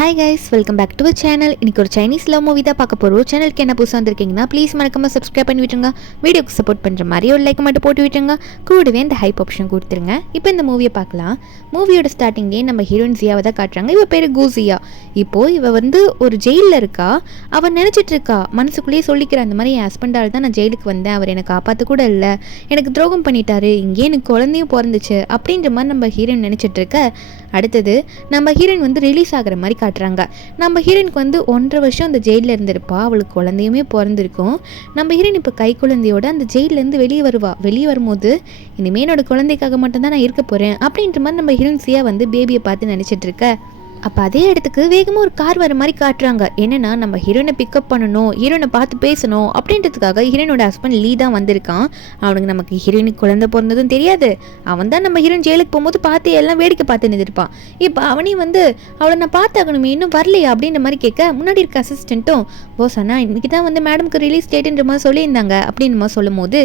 Hi guys, welcome back to channel. இன்றைக்கி ஒரு Chinese love movie தான் பார்க்க போகிறோம். சேனலுக்கு என்ன புதுசாக வந்திருக்கீங்கன்னா ப்ளீஸ் மறக்காமல் சப்ஸ்கிரைப் பண்ணி விட்டுருங்க. வீடியோக்கு சப்போர்ட் பண்ணுற மாதிரி ஒரு லைக் மட்டும் போட்டு விட்டுருங்க. கூடவே இந்த ஹைப் ஆப்ஷன் கொடுத்துருங்க. இப்போ இந்த மூவியை பார்க்கலாம். மூவியோட ஸ்டார்டிங்லேயே நம்ம ஹீரோயின் ஜியாவை தான் காட்டுறாங்க. இவ பேர் கூசியா. இப்போது இவ வந்து ஒரு ஜெயிலில் இருக்கா. அவன் நினச்சிட்டு இருக்கா, மனசுக்குள்ளேயே சொல்லிக்கிறா, அந்த மாதிரி என் ஹஸ்பண்டால் தான் நான் ஜெயிலுக்கு வந்தேன், அவர் எனக்கு காப்பாற்ற கூட இல்லை, எனக்கு துரோகம் பண்ணிட்டாரு, இங்கே எனக்கு குழந்தையும் பிறந்துச்சு அப்படின்ற மாதிரி நம்ம ஹீரோயின் நினச்சிட்டு இருக்க. அடுத்தது நம்ம ஹீரோயின் வந்து ரிலீஸ் ஆகிற மாதிரி காட்டுறாங்க. நம்ம ஹீரோயினுக்கு வந்து 1.5 வருஷம் அந்த ஜெயிலில் இருந்திருப்பா. அவளுக்கு குழந்தையுமே பிறந்திருக்கும். நம்ம ஹீரோயின் இப்போ கை குழந்தையோட அந்த ஜெயிலேருந்து வெளியே வருவா. வெளியே வரும்போது இனிமேல் என்னோட குழந்தைக்காக மட்டும்தான் நான் இருக்க போகிறேன் அப்படின்ற மாதிரி நம்ம ஹீரோயின் சியா வந்து பேபியை பார்த்து நினச்சிட்டு இருக்க. அப்போ அதே இடத்துக்கு வேகமாக ஒரு கார் வர மாதிரி காட்டுறாங்க. என்னென்னா நம்ம ஹீரோயினை பிக்கப் பண்ணணும், ஹீரோயினை பார்த்து பேசணும் அப்படின்றதுக்காக ஹீரோயினோட ஹஸ்பண்ட் லீ தான் வந்திருக்கான். அவனுக்கு நமக்கு ஹீரோயினுக்கு குழந்தை பிறந்ததும் தெரியாது. அவன் தான் நம்ம ஹீரோயின் ஜெயிலுக்கு போகும்போது பார்த்து எல்லாம் வேடிக்கை பார்த்து நின்றுருப்பான். இப்போ அவனையும் வந்து அவளை நான் பார்த்தாக்கணுமே, இன்னும் வரலையா அப்படின்ற மாதிரி கேட்க, முன்னாடி இருக்க அசிஸ்டண்ட்டும் போஸ் அண்ணா இன்னைக்கு தான் வந்து மேடம்க்கு ரிலீஸ் டேட்டுன்ற மாதிரி சொல்லியிருந்தாங்க அப்படின்னு மாதிரி சொல்லும் போது,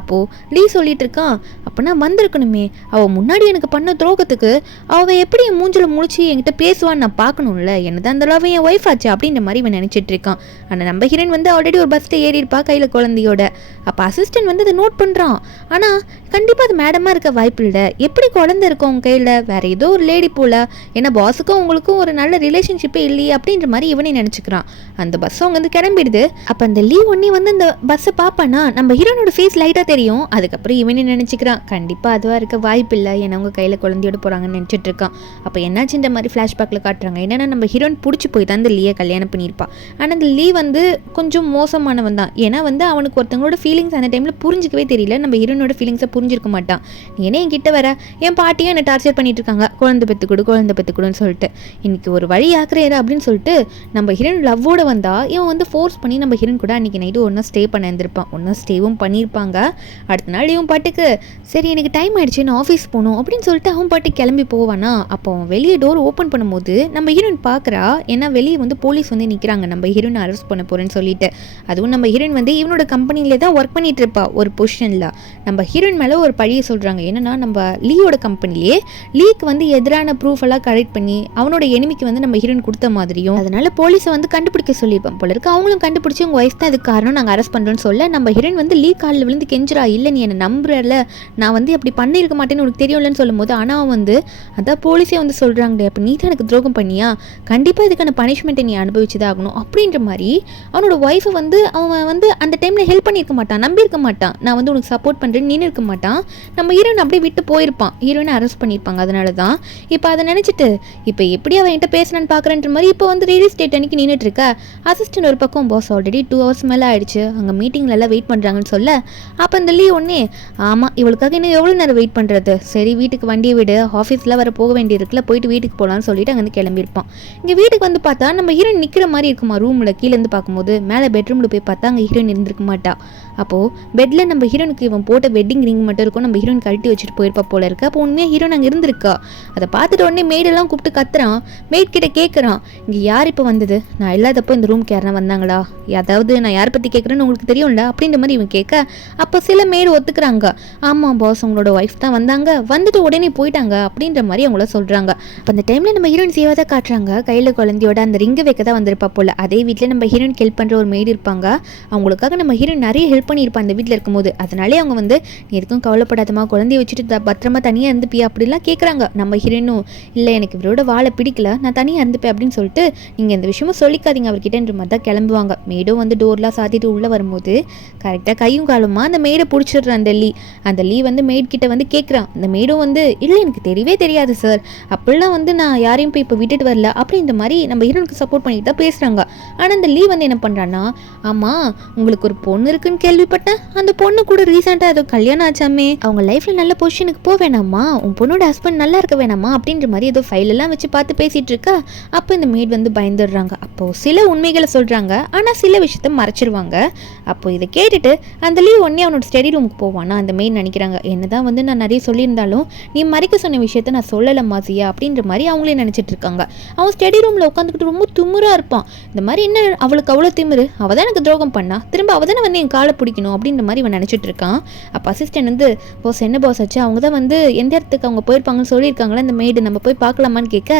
அப்போது லீ சொல்லிட்டு இருக்கான், அப்போ நான் வந்திருக்கணுமே, அவள் முன்னாடி எனக்கு பண்ண துரோகத்துக்கு அவள் எப்படி என் மூஞ்சில் முழிச்சு என்கிட்ட பேசுவான்னு நான் பார்க்கணும்ல, என்னதான் அந்த அளவு என் ஒய்ஃப் ஆச்சு அப்படின்ற மாதிரி இவன் நினச்சிட்டு இருக்கான். ஆனால் நம்ம ஹீரோயின் வந்து ஆல்ரெடி ஒரு பஸ்ஸில் ஏறி இருப்பா கையில் குழந்தையோட. அப்போ அசிஸ்டன்ட் வந்து அதை நோட் பண்ணுறான். ஆனால் கண்டிப்பாக அது மேடமாக இருக்க வாய்ப்பு இல்லை. எப்படி குழந்தை இருக்கும் அவங்க கையில், வேற ஏதோ ஒரு லேடி போல, ஏன்னா பாஸுக்கும் அவங்களுக்கும் ஒரு நல்ல ரிலேஷன்ஷிப்பே இல்லையே அப்படின்ற மாதிரி இவனே நினச்சிக்கிறான். அந்த பஸ் அவங்க வந்து கிளம்பிடுது. அப்போ அந்த லீ ஒன்னே வந்து அந்த பஸ்ஸை பார்ப்பானா நம்ம ஹீரோனோட ஃபேஸ் லைட்டாக தெரியும். அதுக்கப்புறம் இவனே நினச்சிக்கிறான், கண்டிப்பாக அதுவாக இருக்க வாய்ப்பு இல்லை, ஏன்னா அவங்க கையில் குழந்தையோட போகிறாங்கன்னு நினச்சிட்டு இருக்கான். அப்போ என்னாச்சுன்ற மாதிரி ஃப்ளாஷ்பேக்கில் காட்டுறாங்க. என்னன்னா நம்ம ஹீரோயின் பிடிச்சி போய் தான் அந்த லீயை கல்யாணம் பண்ணியிருப்பா. ஆனால் அந்த லீ வந்து கொஞ்சம் மோசமானவன் தான். ஏன்னா வந்து அவனுக்கு ஒருத்தவங்களோட ஃபீலிங்ஸ் அந்த டைமில் புரிஞ்சிக்கவே தெரியல. நம்ம ஹீரோனோட ஃபீலிங்ஸை புரிஞ்சிருக்க மாட்டான். ஏன்னா என்கிட்ட வர என் பாட்டியும் என்னை டார்ச்சர் பண்ணிட்டு இருக்காங்க, குழந்தை பெற்றுக்கொடுன்னு சொல்லிட்டு, இன்னைக்கு ஒரு வழி ஆக்குறேன் அப்படின்னு சொல்லிட்டு நம்ம ஹீரோயின் லவ்வோட வந்தா இவன் வந்து ஃபோர்ஸ் பண்ணி நம்ம ஹீரோயின் கூட அன்றைக்கி நைட்டு ஒன்றா ஸ்டே பண்ண இருந்திருப்பான். ஒன்றா ஸ்டேவும் பண்ணியிருப்பாங்க. அடுத்த நாள் இவன் பாட்டுக்கு சரி எனக்கு டைம் ஆயிடுச்சு, நான் ஆஃபீஸ் போகணும் அப்படின்னு சொல்லிட்டு அவன் பாட்டுக்கு கிளம்பி போவானா. அப்போ அவன் வெளியே டோர் ஓப்பன் பண்ணும்போது நம்ம ஹீரோயின் பார்க்குறா. ஏன்னா வெளியே வந்து போலீஸ் வந்து நிற்கிறாங்க, நம்ம ஹீரோயின் அரெஸ்ட் பண்ண போகிறேன்னு சொல்லிட்டு. அதுவும் நம்ம ஹீரோயின் வந்து இவனோட கம்பெனியில தான் ஒர்க் பண்ணிட்டு இருப்பா ஒரு பொசிஷனில். நம்ம ஹீரோயின் மேலே ஒரு பழியை சொல்கிறாங்க. என்னன்னா நம்ம லீயோட கம்பெனிலே லீக்கு வந்து எதிரான ப்ரூஃப் எல்லாம் கலெக்ட் பண்ணி அவனோட எனிமிக்கு வந்து நம்ம ஹீரோயின் கொடுத்த மாதிரியும், அதனால போலீஸை வந்து கண்டுபிடிக்க சொல்லியிருப்பான் போல இருக்கு. அவங்களும் கண்டுபிடிச்சி உங்கள் ஒய்ஃப் தான் இதுக்கு காரணம், நாங்கள் அரெஸ்ட் பண்ணுறோன்னு சொல்ல நம்ம ஹீரோயின் வந்து லீ காலில் விழுந்து கெஞ்சுறா, இல்லை நீ என்னை நம்புறல, நான் வந்து அப்படி பண்ணியிருக்க மாட்டேன்னு உனக்கு தெரியும்லன்னு சொல்லும் போது, ஆனால் அவன் வந்து அதான் போலீஸே வந்து சொல்கிறாங்களே, அப்போ நீ தான் எனக்கு துரோகம் பண்ணியா, கண்டிப்பாக இதுக்கான பனிஷ்மெண்ட்டை நீ அனுபவிச்சுதான் ஆகணும் அப்படின்ற மாதிரி அவனோட ஒய்ஃபை வந்து அவன் வந்து அந்த டைமில் ஹெல்ப் பண்ணியிருக்க மாட்டான், நம்பியிருக்க மாட்டான், நான் வந்து உனக்கு சப்போர்ட் பண்ணுறேன்னு நின்று இருக்க மாட்டான். நம்ம ஹீரோயின் அப்படியே விட்டு போயிருப்பான். ஹீரோயினை அரெஸ்ட் பண்ணியிருப்பாங்க. அதனால தான் இப்போ அதை நினச்சிட்டு இப்போ எப்படி அவன் என்கிட்ட பேசுனான்னு பார்க்குறேன்ற மாதிரி இப்போ வந்து ரிலீஸ் டேட் அன்றைக்கி நின்றுட்டு இருக்க. அசிஸ்டன்ட் ஒரு பக்கம் பாஸ் ஆல்ரெடி 2 hours மேலே ஆயிடுச்சு, அங்கே மீட்டிங்கில் எல்லாம் வெயிட் பண்ணுறாங்கன்னு சொல்ல, அப்போ அந்த லீ ஒன்னே ஆமாம் இவளுக்காக இன்னும் எவ்வளோ நேரம் வெயிட் பண்ணுறது, சரி வீட்டுக்கு வண்டியை விடு, ஆஃபீஸில் வர போக வேண்டியிருக்குல்ல, போயிட்டு வீட்டுக்கு போகலான்னு சொல்லிட்டு அங்கே வந்து கிளம்பியிருப்பான். இங்கே வீட்டுக்கு வந்து பார்த்தா நம்ம ஹீரோயின் நிற்கிற மாதிரி இருக்குமா ரூமில். கீழேருந்து பார்க்கும்போது மேலே பெட்ரூமில் போய் பார்த்தா அங்கே ஹீரோயின் இருந்திருக்க மாட்டா. அப்போது பெட்டில் நம்ம ஹீரோனுக்கு இவன் போட்ட வெட்டிங் ரிங் மட்டும் இருக்கும், நம்ம ஹீரோயின் கழட்டி வச்சுட்டு போயிருப்பா போல இருக்கு. அப்போ உண்மையாக ஹீரோயின் அங்கே இருந்திருக்கா. அதை பார்த்துட்டு உடனே மெய்டெல்லாம் கூப்பிட்டு கத்துறான். மெய்ட் கிட்ட கேட்குறான், இங்கே யார் இப்போ வந்தது, நான் இல்லாதப்போ இந்த ரூம்க்கு யாரா வந்தாங்களா, அதாவது நான் யாரை பற்றி கேட்குறேன்னு உங்களுக்கு தெரியும்ல அப்படின்ற மாதிரி இவன் கேட்க, அப்போ சில மெய்டு ஒத்துக்கிறாங்க, ஆமாம் பாஸ் உங்களோட ஒய்ஃப் தான் வந்தாங்க, வந்துட்டு உடனே போயிட்டாங்க அப்படின்ற மாதிரி அவங்கள சொல்கிறாங்க. அப்போ அந்த டைமில் நம்ம ஹீரோயின் சேவாக தான் காட்டுறாங்க. கையில் குழந்தையோட அந்த ரிங்கை வைக்க தான் வந்திருப்பா போல். அதே வீட்டில் நம்ம ஹீரோயின் ஹெல்ப் பண்ணுற ஒரு மெய்டு இருப்பாங்க. அவங்களுக்காக நம்ம ஹீரோயின் நிறைய ஹெல்ப் பண்ணியிருப்பான் அந்த வீட்டில் இருக்கும்போது. அதனாலே அவங்க வந்து நீ எதுக்கும் கவலைப்படாதமா, குழந்தைய வச்சுட்டு பத்திரமா தனியாக இருந்துப்பியா அப்படிலாம் கேட்குறாங்க. நம்ம ஹீரோயினும் இல்லை எனக்கு இவரோட வாழை பிடிக்கல, நான் தனியாக இருந்துப்பேன் அப்படின்னு சொல்லிட்டு நீங்கள் இந்த விஷயமும் சொல்லிக்காதீங்க அவர்கிட்டன்ற மாதிரி தான் கிளம்புவாங்க. மேடும் வந்து டோர்லாம் சாத்திட்டு உள்ளே வரும்போது கரெக்டாக கையும் காலுமா அந்த மேடை பிடிச்சிடுறான் அந்த லீ வந்து மேட் கிட்ட வந்து கேட்குறான். அந்த மேடும் வந்து இல்லை எனக்கு தெரியவே தெரியாது சார், அப்படிலாம் வந்து நான் யாரையும் போய் இப்போ விட்டுட்டு வரல அப்படின்ற மாதிரி நம்ம ஹீரோனுக்கு சப்போர்ட் பண்ணிட்டு தான் பேசுகிறாங்க. ஆனால் அந்த லீ வந்து என்ன பண்ணுறான்னா, ஆமாம் உங்களுக்கு ஒரு பொண்ணு இருக்குன்னு கேள்விப்பட்டேன், அந்த பொண்ணு கூட ரீசெண்டாக ஏதோ கல்யாணம் ஆச்சாமே, அவங்க லைஃப்பில் நல்ல பொசிஷனுக்கு போக வேணாமா, உன் பொண்ணோட ஹஸ்பண்ட் நல்லா இருக்க வேணாமா அப்படின்ற மாதிரி ஏதோ ஃபைலெல்லாம் வச்சு பார்த்து பேசிகிட்டு இருக்கா. அப்போ இந்த மேட் வந்து பயந்துடுறாங்க. அப்போது சில உண்மைகளை சொல்கிறாங்க, ஆனால் சில விஷயத்த மறைச்சிருவாங்க. அப்போ இதை கேட்டுட்டு அந்த லீவ் ஒன்னே அவனோட ஸ்டடி ரூமுக்கு போவானா. அந்த மெயின் நினைக்கிறாங்க, என்னதான் வந்து நான் நிறைய சொல்லியிருந்தாலும் நீ மறைக்க சொன்ன விஷயத்த நான் சொல்லலை மாசியா அப்படின்ற மாதிரி அவங்களே நினச்சிக்கிறாங்க. நினச்சிட்டு இருக்காங்க. அவன் ஸ்டடி ரூமில் உட்காந்துக்கிட்டு ரொம்ப திமிராக இருப்பான். இந்த மாதிரி என்ன அவளுக்கு அவ்வளோ திமிரு, அவள் தான் எனக்கு துரோகம் பண்ணா, திரும்ப அவள் தானே வந்து என் காலை பிடிக்கணும் அப்படின்ற மாதிரி இவன் நினச்சிட்டு இருக்கான். அப்போ அசிஸ்டன்ட் வந்து பாஸ் என்ன பாஸ் ஆச்சு, அவங்க தான் வந்து எந்த இடத்துக்கு அவங்க போயிருப்பாங்கன்னு சொல்லியிருக்காங்களா இந்த மெய்டு, நம்ம போய் பார்க்கலாமான்னு கேட்க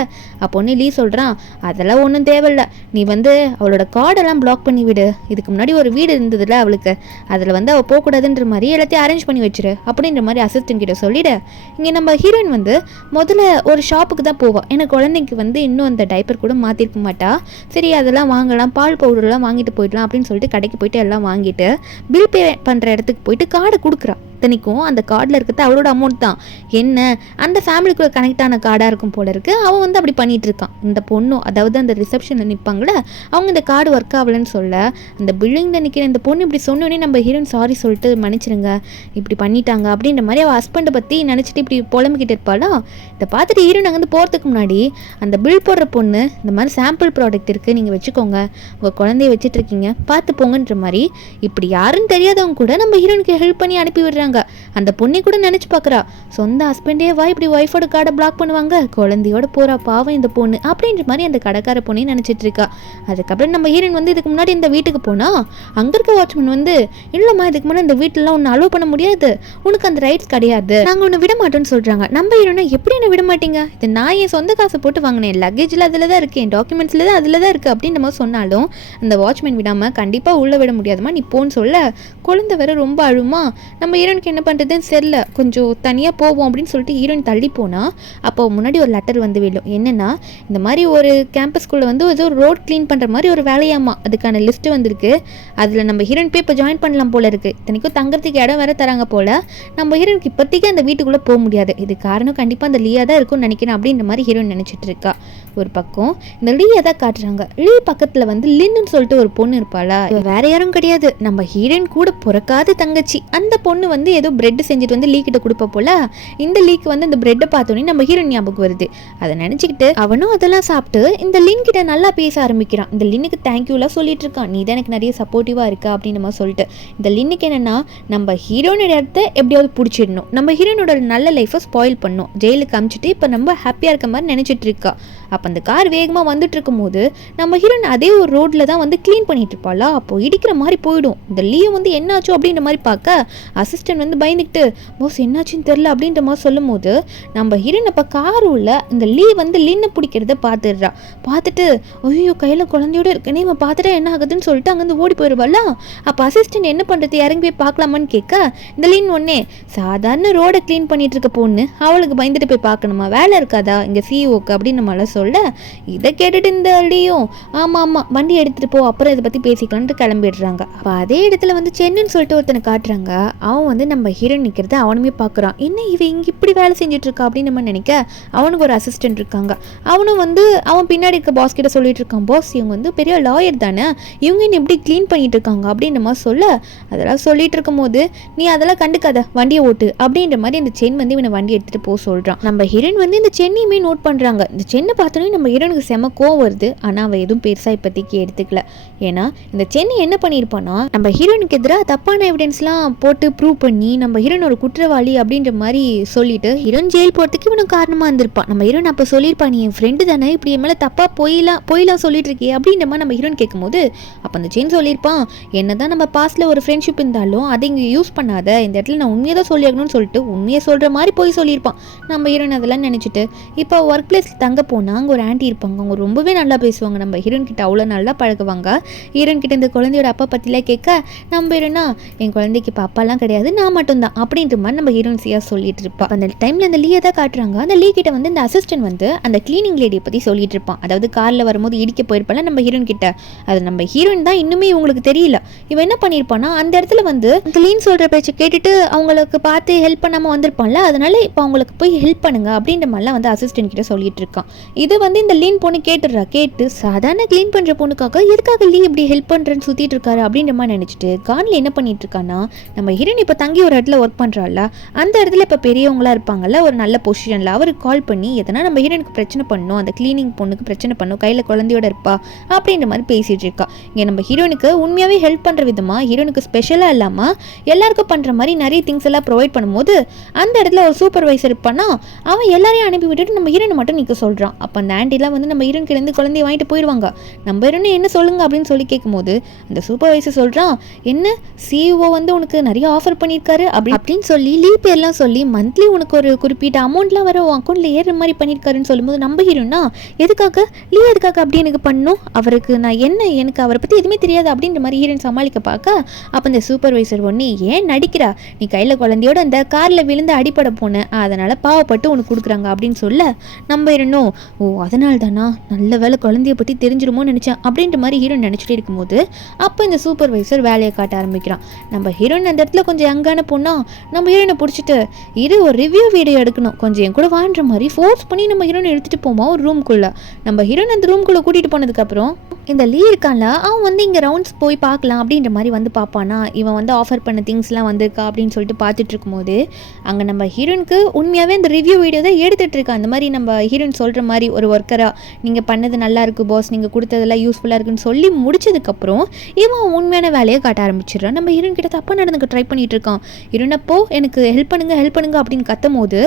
அப்போ ஒன்று லீ சொல்கிறான், அதெல்லாம் ஒன்றும் தேவையில்லை, நீ வந்து அவளோட கார்டெல்லாம் பிளாக் பண்ணி விடு, இதுக்கு முன்னாடி ஒரு வீடு இருந்ததுல அவளுக்கு, அதில் வந்து அவள் போகக்கூடாதுன்ற மாதிரி எல்லாத்தையும் அரேஞ்ச் பண்ணி வச்சிரு அப்படின்ற மாதிரி அசிஸ்டன்ட் கிட்ட சொல்லிடு. இங்கே நம்ம ஹீரோயின் வந்து முதல்ல ஒரு ஷாப்புக்கு தான் போவாள். எனக்கு குழந்தைக்கு வந்து இன்னும் அந்த டைப்பர் கூட மாற்றிருக்க மாட்டா. சரி அதெல்லாம் வாங்கலாம், பால் பவுடர்லாம் வாங்கிட்டு போயிடலாம் அப்படின்னு சொல்லிட்டு கடைக்கு போயிட்டு எல்லாம் வாங்கிட்டு பில் பே பண்ணுற இடத்துக்கு போயிட்டு கார்டை கொடுக்குறா. இத்தனைக்கும் அந்த கார்டில் இருக்கிறது அவளோட அமௌண்ட் தான். என்ன அந்த ஃபேமிலிக்குள்ள கனெக்ட் ஆன கார்டாக இருக்கும் போல இருக்கு. அவன் வந்து அப்படி பண்ணிட்டு இருக்கான். இந்த பொண்ணும் அதாவது அந்த ரிசப்ஷனில் நிற்பாங்களே அவங்க இந்த கார்டு ஒர்க் ஆகலன்னு சொல்ல அந்த பில்டிங்கில் நிற்கிற இந்த பொண்ணு இப்படி சொன்னோடனே நம்ம ஹீரோயின் சாரி சொல்லிட்டு மன்னிச்சிருங்க இப்படி பண்ணிட்டாங்க அப்படின்ற மாதிரி அவள் ஹஸ்பண்டை பற்றி நினச்சிட்டு இப்படி புலம்பிக்கிட்டு இருப்பாளா. இதை பார்த்துட்டு ஹீரோயின் அங்கேருந்து போகிறதுக்கு முன்னாடி அந்த பில் போடுற பொண்ணு இந்த மாதிரி சாம்பிள் ப்ராடக்ட் இருக்குது நீங்கள் வச்சுக்கோங்க, உங்கள் குழந்தைய வச்சுட்டு இருக்கீங்க பார்த்து போங்கன்ற மாதிரி இப்படி யாருன்னு தெரியாதவங்க கூட நம்ம ஹீரோனுக்கு ஹெல்ப் பண்ணி அனுப்பி விடுறாங்க. அந்த பொண்ணை கூட நினைச்சு பாக்குறா, சொந்த ஹஸ்பண்டே வா இப்படி ஒய்ஃபோட கார்டை பிளாக் பண்ணுவாங்க, குழந்தையோட போறா பாவம் இந்த பொண்ணு அப்படின்ற மாதிரி அந்த கடைக்கார பொண்ணை நினைச்சிட்டு இருக்கா. அதுக்கப்புறம் நம்ம ஹீரோயின் வந்து இதுக்கு முன்னாடி இந்த வீட்டுக்கு போனா அங்க இருக்க வாட்ச்மேன் வந்து இல்லம்மா இதுக்கு முன்னாடி இந்த வீட்டுல ஒன்னு அலோவ் பண்ண முடியாது, உனக்கு அந்த ரைட்ஸ் கிடையாது, நாங்க ஒன்னு விட மாட்டோம்னு சொல்றாங்க. நம்ம ஹீரோனா எப்படி என்ன விட மாட்டீங்க, இது நான் என் சொந்த காசை போட்டு வாங்கினேன், லக்கேஜ்ல அதுல தான் இருக்கு, என் டாக்குமெண்ட்ஸ்ல தான் அதுல தான் இருக்கு அப்படின்னு நம்ம சொன்னாலும் அந்த வாட்ச்மேன் விடாம கண்டிப்பா உள்ள விட முடியாதுமா நீ போன்னு சொல்ல குழந்தை வேற ரொம்ப அழுமா. நம்ம ஹீரோனுக்கு என்ன பண்ணுறதுன்னு தெரியல, கொஞ்சம் தனியாக போவோம் அப்படின்னு சொல்லிட்டு ஹீரோயின் தள்ளி போனால் அப்போ முன்னாடி ஒரு லெட்டர் வந்து விழும். என்னென்னா இந்த மாதிரி ஒரு கேம்பஸ்குள்ளே வந்து ஏதோ ரோட் க்ளீன் பண்ணுற மாதிரி ஒரு வேலையாமா, அதுக்கான லிஸ்ட்டு வந்திருக்கு, அதில் நம்ம ஹீரோயின் போய் இப்போ ஜாயின் பண்ணலாம் போல இருக்குது, இத்தனைக்கும் தங்கறதுக்கு இடம் வேற தராங்க போல், நம்ம ஹீரோனுக்கு இப்போதைக்கு அந்த வீட்டுக்குள்ளே போக முடியாது, இது காரணம் கண்டிப்பாக அந்த லீயா தான் இருக்கும்னு நினைக்கிறேன் அப்படின்ற மாதிரி ஹீரோயின் நினச்சிட்டு இருக்கா. ஒரு பக்கம் இந்த லீயை தான் காட்டுறாங்க. லீ பக்கத்தில் வந்து லின்னு சொல்லிட்டு ஒரு பொண்ணு இருப்பாளா, வேற யாரும் கிடையாது நம்ம ஹீரோயின் கூட பிறக்காத தங்கச்சி. அந்த பொண்ணு வந்து ஏதோ பிரெட் செஞ்சுட்டு வந்து லீ கிட்ட கொடுப்ப போல இந்த லீக்கு வந்து இந்த பிரெட்டை பார்த்தோன்னே நம்ம ஹீரோயின் ஞாபகம் வருது. அதை நினச்சிக்கிட்டு அவனும் அதெல்லாம் சாப்பிட்டு இந்த லின் கிட்ட நல்லா பேச ஆரம்பிக்கிறான். இந்த லின்னுக்கு தேங்க்யூலாம் சொல்லிட்டு இருக்கான், நீ தான் எனக்கு நிறைய சப்போர்ட்டிவாக இருக்கா அப்படின்னு நம்ம சொல்லிட்டு இந்த லின்னுக்கு என்னன்னா நம்ம ஹீரோனோட இடத்த எப்படியாவது பிடிச்சிடணும், நம்ம ஹீரோனோட நல்ல லைஃப்பை ஸ்பாயில் பண்ணும், ஜெயிலுக்கு அமிச்சிட்டு இப்போ நம்ம ஹாப்பியாக இருக்க மாதிரி நினச்சிட்டு இருக்கா. அப்போ அந்த கார் வேகமாக வந்துட்டு இருக்கும் போது நம்ம ஹீரோயின் அதே ஒரு ரோட்ல தான் வந்து க்ளீன் பண்ணிட்டு இருப்பாளா, அப்போ இடிக்கிற மாதிரி போயிடும். இந்த லீயும் வந்து என்னாச்சோ அப்படின்ற மாதிரி பார்க்க அசிஸ்டன்ட் வந்து பயந்துக்கிட்டு பாஸ் என்னாச்சுன்னு தெரில அப்படின்ற மாதிரி சொல்லும் போது நம்ம ஹீரோயின் அப்போ கார் உள்ள இந்த லீ வந்து லின்னு பிடிக்கிறத பார்த்துடுறா. பார்த்துட்டு ஐயோ கையில் குழந்தையோட இருக்கனே இவன் பார்த்துட்டா என்ன ஆகுதுன்னு சொல்லிட்டு அங்கேருந்து ஓடி போயிடுவாளா. அப்போ அசிஸ்டன்ட் என்ன பண்ணுறது இறங்கி போய் பார்க்கலாமான்னு கேட்க இந்த லீன் ஒன்னே சாதாரண ரோடை க்ளீன் பண்ணிட்டு இருக்க பொண்ணு அவளுக்கு பயந்துட்டு போய் பார்க்கணுமா, வேலை இருக்காதா இங்கே சிஓக்கு அப்படின்னு நம்மளால சொல்ல இதை கேட்டுட்டு இந்த லீயும் ஆமாம் ஆமாம் வண்டி எடுத்துகிட்டு போ அப்புறம் இதை பற்றி பேசிக்கலான்ட்டு கிளம்பிடுறாங்க. அப்போ அதே இடத்துல வந்து சென்னுன்னு சொல்லிட்டு ஒருத்தனை காட்டுறாங்க. அவன் வந்து நம்ம ஹீரோயின் நிற்கிறத அவனுமே பார்க்குறான். என்ன இவன் இங்கே இப்படி வேலை செஞ்சுட்டு இருக்கா அப்படின்னு நம்ம நினைக்க அவனுக்கு ஒரு அசிஸ்டன்ட் இருக்காங்க. அவனும் வந்து அவன் பின்னாடி இருக்க பாஸ் கிட்ட சொல்லிட்டு இருக்கான், பாஸ் இவங்க வந்து பெரிய லாயர் தானே, இவங்க என்ன எப்படி க்ளீன் பண்ணிட்டு இருக்காங்க அப்படின்னு நம்ம சொல்ல அதெல்லாம் சொல்லிட்டு இருக்கும் போது நீ அதெல்லாம் கண்டுக்காத வண்டியை ஓட்டு அப்படின்ற மாதிரி இந்த சென் வந்து இவனை வண்டி எடுத்துகிட்டு போக சொல்கிறான். நம்ம ஹீரோயின் வந்து இந்த சென்னையுமே நோட் பண்ணுறாங்க. இந்த சென்னை பார்த்தோன்னே நம்ம ஹீரோனுக்கு செம கோவம் வருது. ஆனால் அவள் எதுவும் பெருசாக இப்போதைக்கு எடுத்துக்கல. ஏன்னா இந்த சென்னை என்ன பண்ணியிருப்பான்னா நம்ம ஹீரோனுக்கு எதிராக தப்பான எவிடன்ஸ்லாம் போட்டு ப்ரூவ் பண்ணி நம்ம ஹீரோன் ஒரு குற்றவாளி அப்படின்ற மாதிரி சொல்லிட்டு ஹீரோன் ஜெயில் போகிறதுக்கு இவனும் காரணமாக இருந்திருப்பான். நம்ம ஹீரோன் அப்போ சொல்லியிருப்பான், நீ என் ஃப்ரெண்டு தானே இப்படி என் மேலே தப்பாக போயிலாம் சொல்லிட்டு இருக்கே அப்படின்ற மாதிரி நம்ம ஹீரோன் கேட்கும்போது அப்போ அந்த செயின் சொல்லியிருப்பான், என்ன தான் நம்ம பாஸ்டில் ஒரு ஃப்ரெண்ட்ஷிப் இருந்தாலும் அதை இங்கே யூஸ் பண்ணாத, இந்த இடத்துல நான் உண்மையை தான் சொல்லியாகணும்னு சொல்லிட்டு உண்மையை சொல்கிற மாதிரி போய் சொல்லியிருப்பான். நம்ம ஹீரோன் அதெல்லாம் நினச்சிட்டு இப்போ ஒர்க் பிளேஸில் தங்க போனால் அங்கே ஒரு ஆண்டி இருப்பாங்க, அவங்க ரொம்பவே நல்லா பேசுவாங்க, நம்ம ஹீரோன் கிட்ட அவ்வளோ நல்லா பழகுவாங்க. ஹீரோன் கிட்ட இந்த குழந்தையோட அப்பா பற்றிலாம் கேட்க நம்ம ஹீரோனா என் குழந்தைக்கு இப்போ அப்பாலாம் கிடையாது நான் மட்டும்தான் அப்படின்ற மாதிரி நம்ம ஹீரோன்ஸியாக சொல்லிட்டு இருப்பான். அந்த டைமில் அந்த லீயை தான் காட்டுறாங்க. அந்த லீ கிட்ட வந்து இந்த அசிஸ்டன்ட் வந்து அந்த கிளீனிங் லேடியை பற்றி சொல்லிட்டு இருப்பான். அதாவது காரில் வரும்போது இடிக்க போயிருப்பால நம்ம ஹீரோன் கிட்ட, அது நம்ம ஹீரோயின் தான் இன்னுமே இவங்களுக்கு தெரியல. இவன் என்ன பண்ணியிருப்பான்னா அந்த இடத்துல வந்து கிளீன் சொல்கிற பேச்சை கேட்டுட்டு அவங்களுக்கு பார்த்து ஹெல்ப் பண்ணாமல் வந்திருப்பான்ல, அதனால இப்போ அவங்களுக்கு போய் ஹெல்ப் பண்ணுங்க அப்படின்ற மாதிரிலாம் வந்து அசிஸ்டன்ட் கிட்ட சொல்லிட்டு இருக்கான். இது வந்து இந்த லீன் பொண்ணு கேட்டுடுறா. கேட்டு சாதாரண கிளீன் பண்ணுற பொண்ணுக்காக எதுக்காக லீ இப்படி ஹெல்ப் பண்ணுறேன்னு சுற்றிட்டு இருக்காரு அப்படின்ற மாதிரி நினச்சிட்டு கானில் என்ன பண்ணிட்டு இருக்கான்னா நம்ம ஹீரோயின் இப்போ அங்கேயும் ஒரு இடத்துல ஒர்க் பண்ணுறாள்ல, அந்த இடத்துல இப்போ பெரியவங்களா இருப்பாங்கல்ல ஒரு நல்ல பொசிஷனில், அவருக்கு கால் பண்ணி எதனா நம்ம ஹீரோனுக்கு பிரச்சனை பண்ணணும், அந்த கிளீனிங் பொண்ணுக்கு பிரச்சனை பண்ணும், கையில் குழந்தையோட இருப்பா அப்படின்ற மாதிரி பேசிகிட்டு இருக்கா. இங்கே நம்ம ஹீரோனுக்கு உண்மையாகவே ஹெல்ப் பண்ணுற விதமாக ஹீரோனுக்கு ஸ்பெஷலாக இல்லாமல் எல்லாருக்கும் பண்ணுற மாதிரி நிறைய திங்ஸ் எல்லாம் ப்ரொவைட் பண்ணும்போது அந்த இடத்துல ஒரு சூப்பர்வைசர் இருப்பானா, அவன் எல்லாரையும் அனுப்பி விட்டுட்டு நம்ம ஹீரோனை மட்டும் நிற்க சொல்கிறான். அப்போ அந்த ஆண்டிலாம் வந்து நம்ம ஹீரோனுக்கு குழந்தைய வாங்கிட்டு போயிடுவாங்க. நம்ம ஹீரோனை என்ன சொல்லுங்க அப்படின்னு சொல்லி கேட்கும்போது அந்த சூப்பர்வைசர் சொல்கிறான், என்ன சிஇஓ வந்து உனக்கு நிறைய ஆஃபர் பண்ணியிருக்காரு அப்படின்னு சொல்லி லீவ் பேர்லாம் சொல்லி மந்த்லி உனக்கு ஒரு குறிப்பிட்ட அமௌண்ட்லாம் வர அக்கௌண்ட்டில் ஏறுற மாதிரி பண்ணியிருக்காருன்னு சொல்லும்போது நம்ம ஹீரோனா எதுக்காக லீவ் எதுக்காக அப்படி எனக்கு பண்ணும், அவருக்கு நான் எனக்கு அவரை பற்றி எதுவுமே தெரியாது அப்படின்ற மாதிரி ஹீரோன் சமாளிக்க பார்க்க அப்போ இந்த சூப்பர்வைசர் ஒன்று ஏன் நடிக்கிறா, நீ கையில் குழந்தையோட அந்த காரில் விழுந்து அடிப்படை போன அதனால் பாவப்பட்டு உனக்கு கொடுக்குறாங்க அப்படின்னு சொல்ல நம்ம ஹீரோனும் ஓ அதனால தானா நல்ல வேலை குழந்தைய பற்றி தெரிஞ்சிருமோன்னு நினச்சேன் அப்படின்ற மாதிரி ஹீரோன் நினச்சிட்டே இருக்கும்போது அப்போ இந்த சூப்பர்வைசர் வேலையை காட்ட ஆரம்பிக்கிறான். நம்ம ஹீரோயின் அந்த இடத்துல கொஞ்சம் யங்கான பொண்ணா நம்ம ஹீரோயினை பிடிச்சிட்டு ஒரு ரிவ்யூ வீடியோ எடுக்கணும், கொஞ்சம் என் கூட வாழ்ற மாதிரி ஃபோர்ஸ் பண்ணி நம்ம ஹீரோனை எடுத்துகிட்டு போமா ஒரு ரூம்குள்ளே. நம்ம ஹீரோயின் அந்த ரூம்குள்ளே கூட்டிகிட்டு போனதுக்கப்புறம் இந்த லீ இருக்கான்ல அவன் வந்து இங்கே ரவுண்ட்ஸ் போய் பார்க்கலாம் அப்படின்ற மாதிரி வந்து பார்ப்பானா, இவன் வந்து ஆஃபர் பண்ண திங்ஸ்லாம் வந்திருக்கா அப்படின்னு சொல்லிட்டு பார்த்துட்டு இருக்கும்போது அங்கே நம்ம ஹீரோனுக்கு உண்மையாகவே அந்த ரிவ்யூ வீடியோ தான் எடுத்துகிட்டு இருக்கான். அந்த மாதிரி நம்ம ஹீரோயின் சொல்கிற மாதிரி ஒரு ஒர்க்கராக நீங்கள் பண்ணது நல்லா இருக்குது பாஸ், நீங்கள் கொடுத்ததெல்லாம் யூஸ்ஃபுல்லாக இருக்குன்னு சொல்லி முடிச்சதுக்கப்புறம் இவன் உண்மையான வேலையை காட்ட ஆரம்பிச்சிடுறான். நம்ம ஹீரோயின் கிட்ட தப்பாக நடந்துக்க ட்ரை பண்ணிட்டு இருக்கான். ஹீரோனப்போ எனக்கு ஹெல்ப் பண்ணுங்க அப்படின்னு கத்தும் போது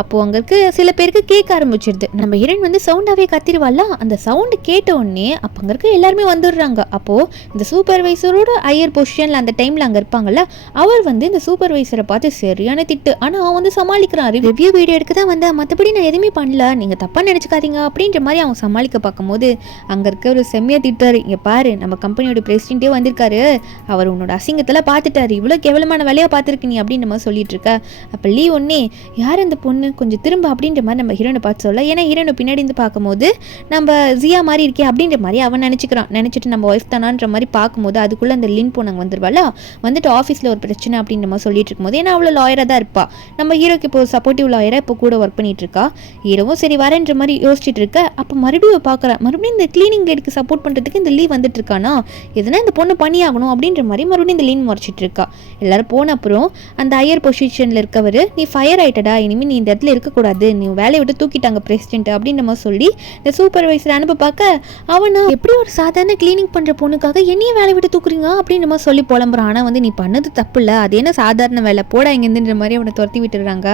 அப்போது அங்கே இருக்க சில பேருக்கு கேட்க ஆரம்பிச்சிடுது. நம்ம ஹீரோயின் வந்து சவுண்டாகவே கத்திருவாள்ல, அந்த சவுண்டு கேட்ட உடனே அப்போ அங்கே இருக்க எல்லாருமே வந்துடுறாங்க. அப்போது இந்த சூப்பர்வைசரோட ஹையர் பொசிஷனில் அந்த டைமில் அங்கே இருப்பாங்கல்ல, அவர் வந்து இந்த சூப்பர்வைசரை பார்த்து சரியான திட்டு. ஆனால் அவன் வந்து சமாளிக்கிறான், ரிவ்யூ வீடியோ எடுக்க தான் வந்தேன், மற்றபடி நான் எதுவுமே பண்ணல, நீங்கள் தப்பாக நினச்சிக்காதீங்க அப்படின்ற மாதிரி அவன் சமாளிக்க பார்க்கும்போது அங்கே இருக்க ஒரு செம்மையாக திட்டாரு. இங்கே பாரு நம்ம கம்பெனியோட பிரசிடென்ட்டே வந்திருக்காரு, அவர் உன்னோட அசிங்கத்தில் பார்த்துட்டாரு, இவ்வளோ கேவலமான வேலையாக பார்த்துருக்கு நீ அப்படின்ற மாதிரி சொல்லிட்டு இருக்க. அப்போ லீ ஒன்னே யார் அந்த பொண்ணு கொஞ்சம் திரும்ப அப்படின்ற மாதிரி நம்ம ஹீரோனை பார்த்து சொல்ல, ஏன்னா ஹீரோனை பின்னாடி இருந்து பார்க்கும்போது நம்ம ஜியா மாதிரி இருக்கே அப்படின்ற மாதிரி அவன் நினச்சிட்டு நம்ம ஒய்ஃப் தானான்ற மாதிரி பார்க்கும்போது அதுக்குள்ளே அந்த லின் பொண்ணு வந்துருவாள், வந்துட்டு ஆஃபீஸில் ஒரு பிரச்சனை அப்படின்ற மாதிரி சொல்லிட்டு இருக்கும்போது ஏன்னா அவ்வளோ லாயராக தான் இருப்பா. நம்ம ஹீரோக்கு இப்போ சப்போர்ட்டிவ் லாயராக இப்போ கூட ஒர்க் பண்ணிட்டு இருக்கா. ஹீரோவும் சரி வரேன்ற மாதிரி யோசிச்சுட்டு இருக்க. அப்போ மறுபடியும் இந்த கிளீனிங் லேடிக்கு சப்போர்ட் பண்ணுறதுக்கு இந்த லீவ் வந்துட்டு இருக்கானா, எதுனா இந்த பொண்ணு பண்ணியாகணும் அப்படின்ற மாதிரி மறுபடியும் இந்த லீன் முறைச்சிட்டு இருக்கா. எல்லாரும் போன அப்புறம் அந்த ஹையர் பொசிஷனில் இருக்கவர் நீ ஃபயர் ஆயிட்டடா, இனிமேல் நீ இந்த இடத்துல இருக்கக்கூடாது, நீ வேலையை விட்டு தூக்கிட்டாங்க பிரசிடென்ட் அப்படின்ற மாதிரி சொல்லி இந்த சூப்பர்வைசர் அனுப்ப பார்க்க அவனா எப்படி ஒரு சாதாரண கிளீனிங் பண்ணுற பொண்ணுக்காக என்னையும் வேலை விட்டு தூக்குறீங்க அப்படின்ற மாதிரி சொல்லி புலம்புறான். ஆனால் வந்து நீ பண்ணது தப்பு இல்லை, அது என்ன சாதாரண வேலை போடா இங்கேருந்துன்ற மாதிரி அவனை துரத்தி விட்டுடுறாங்க.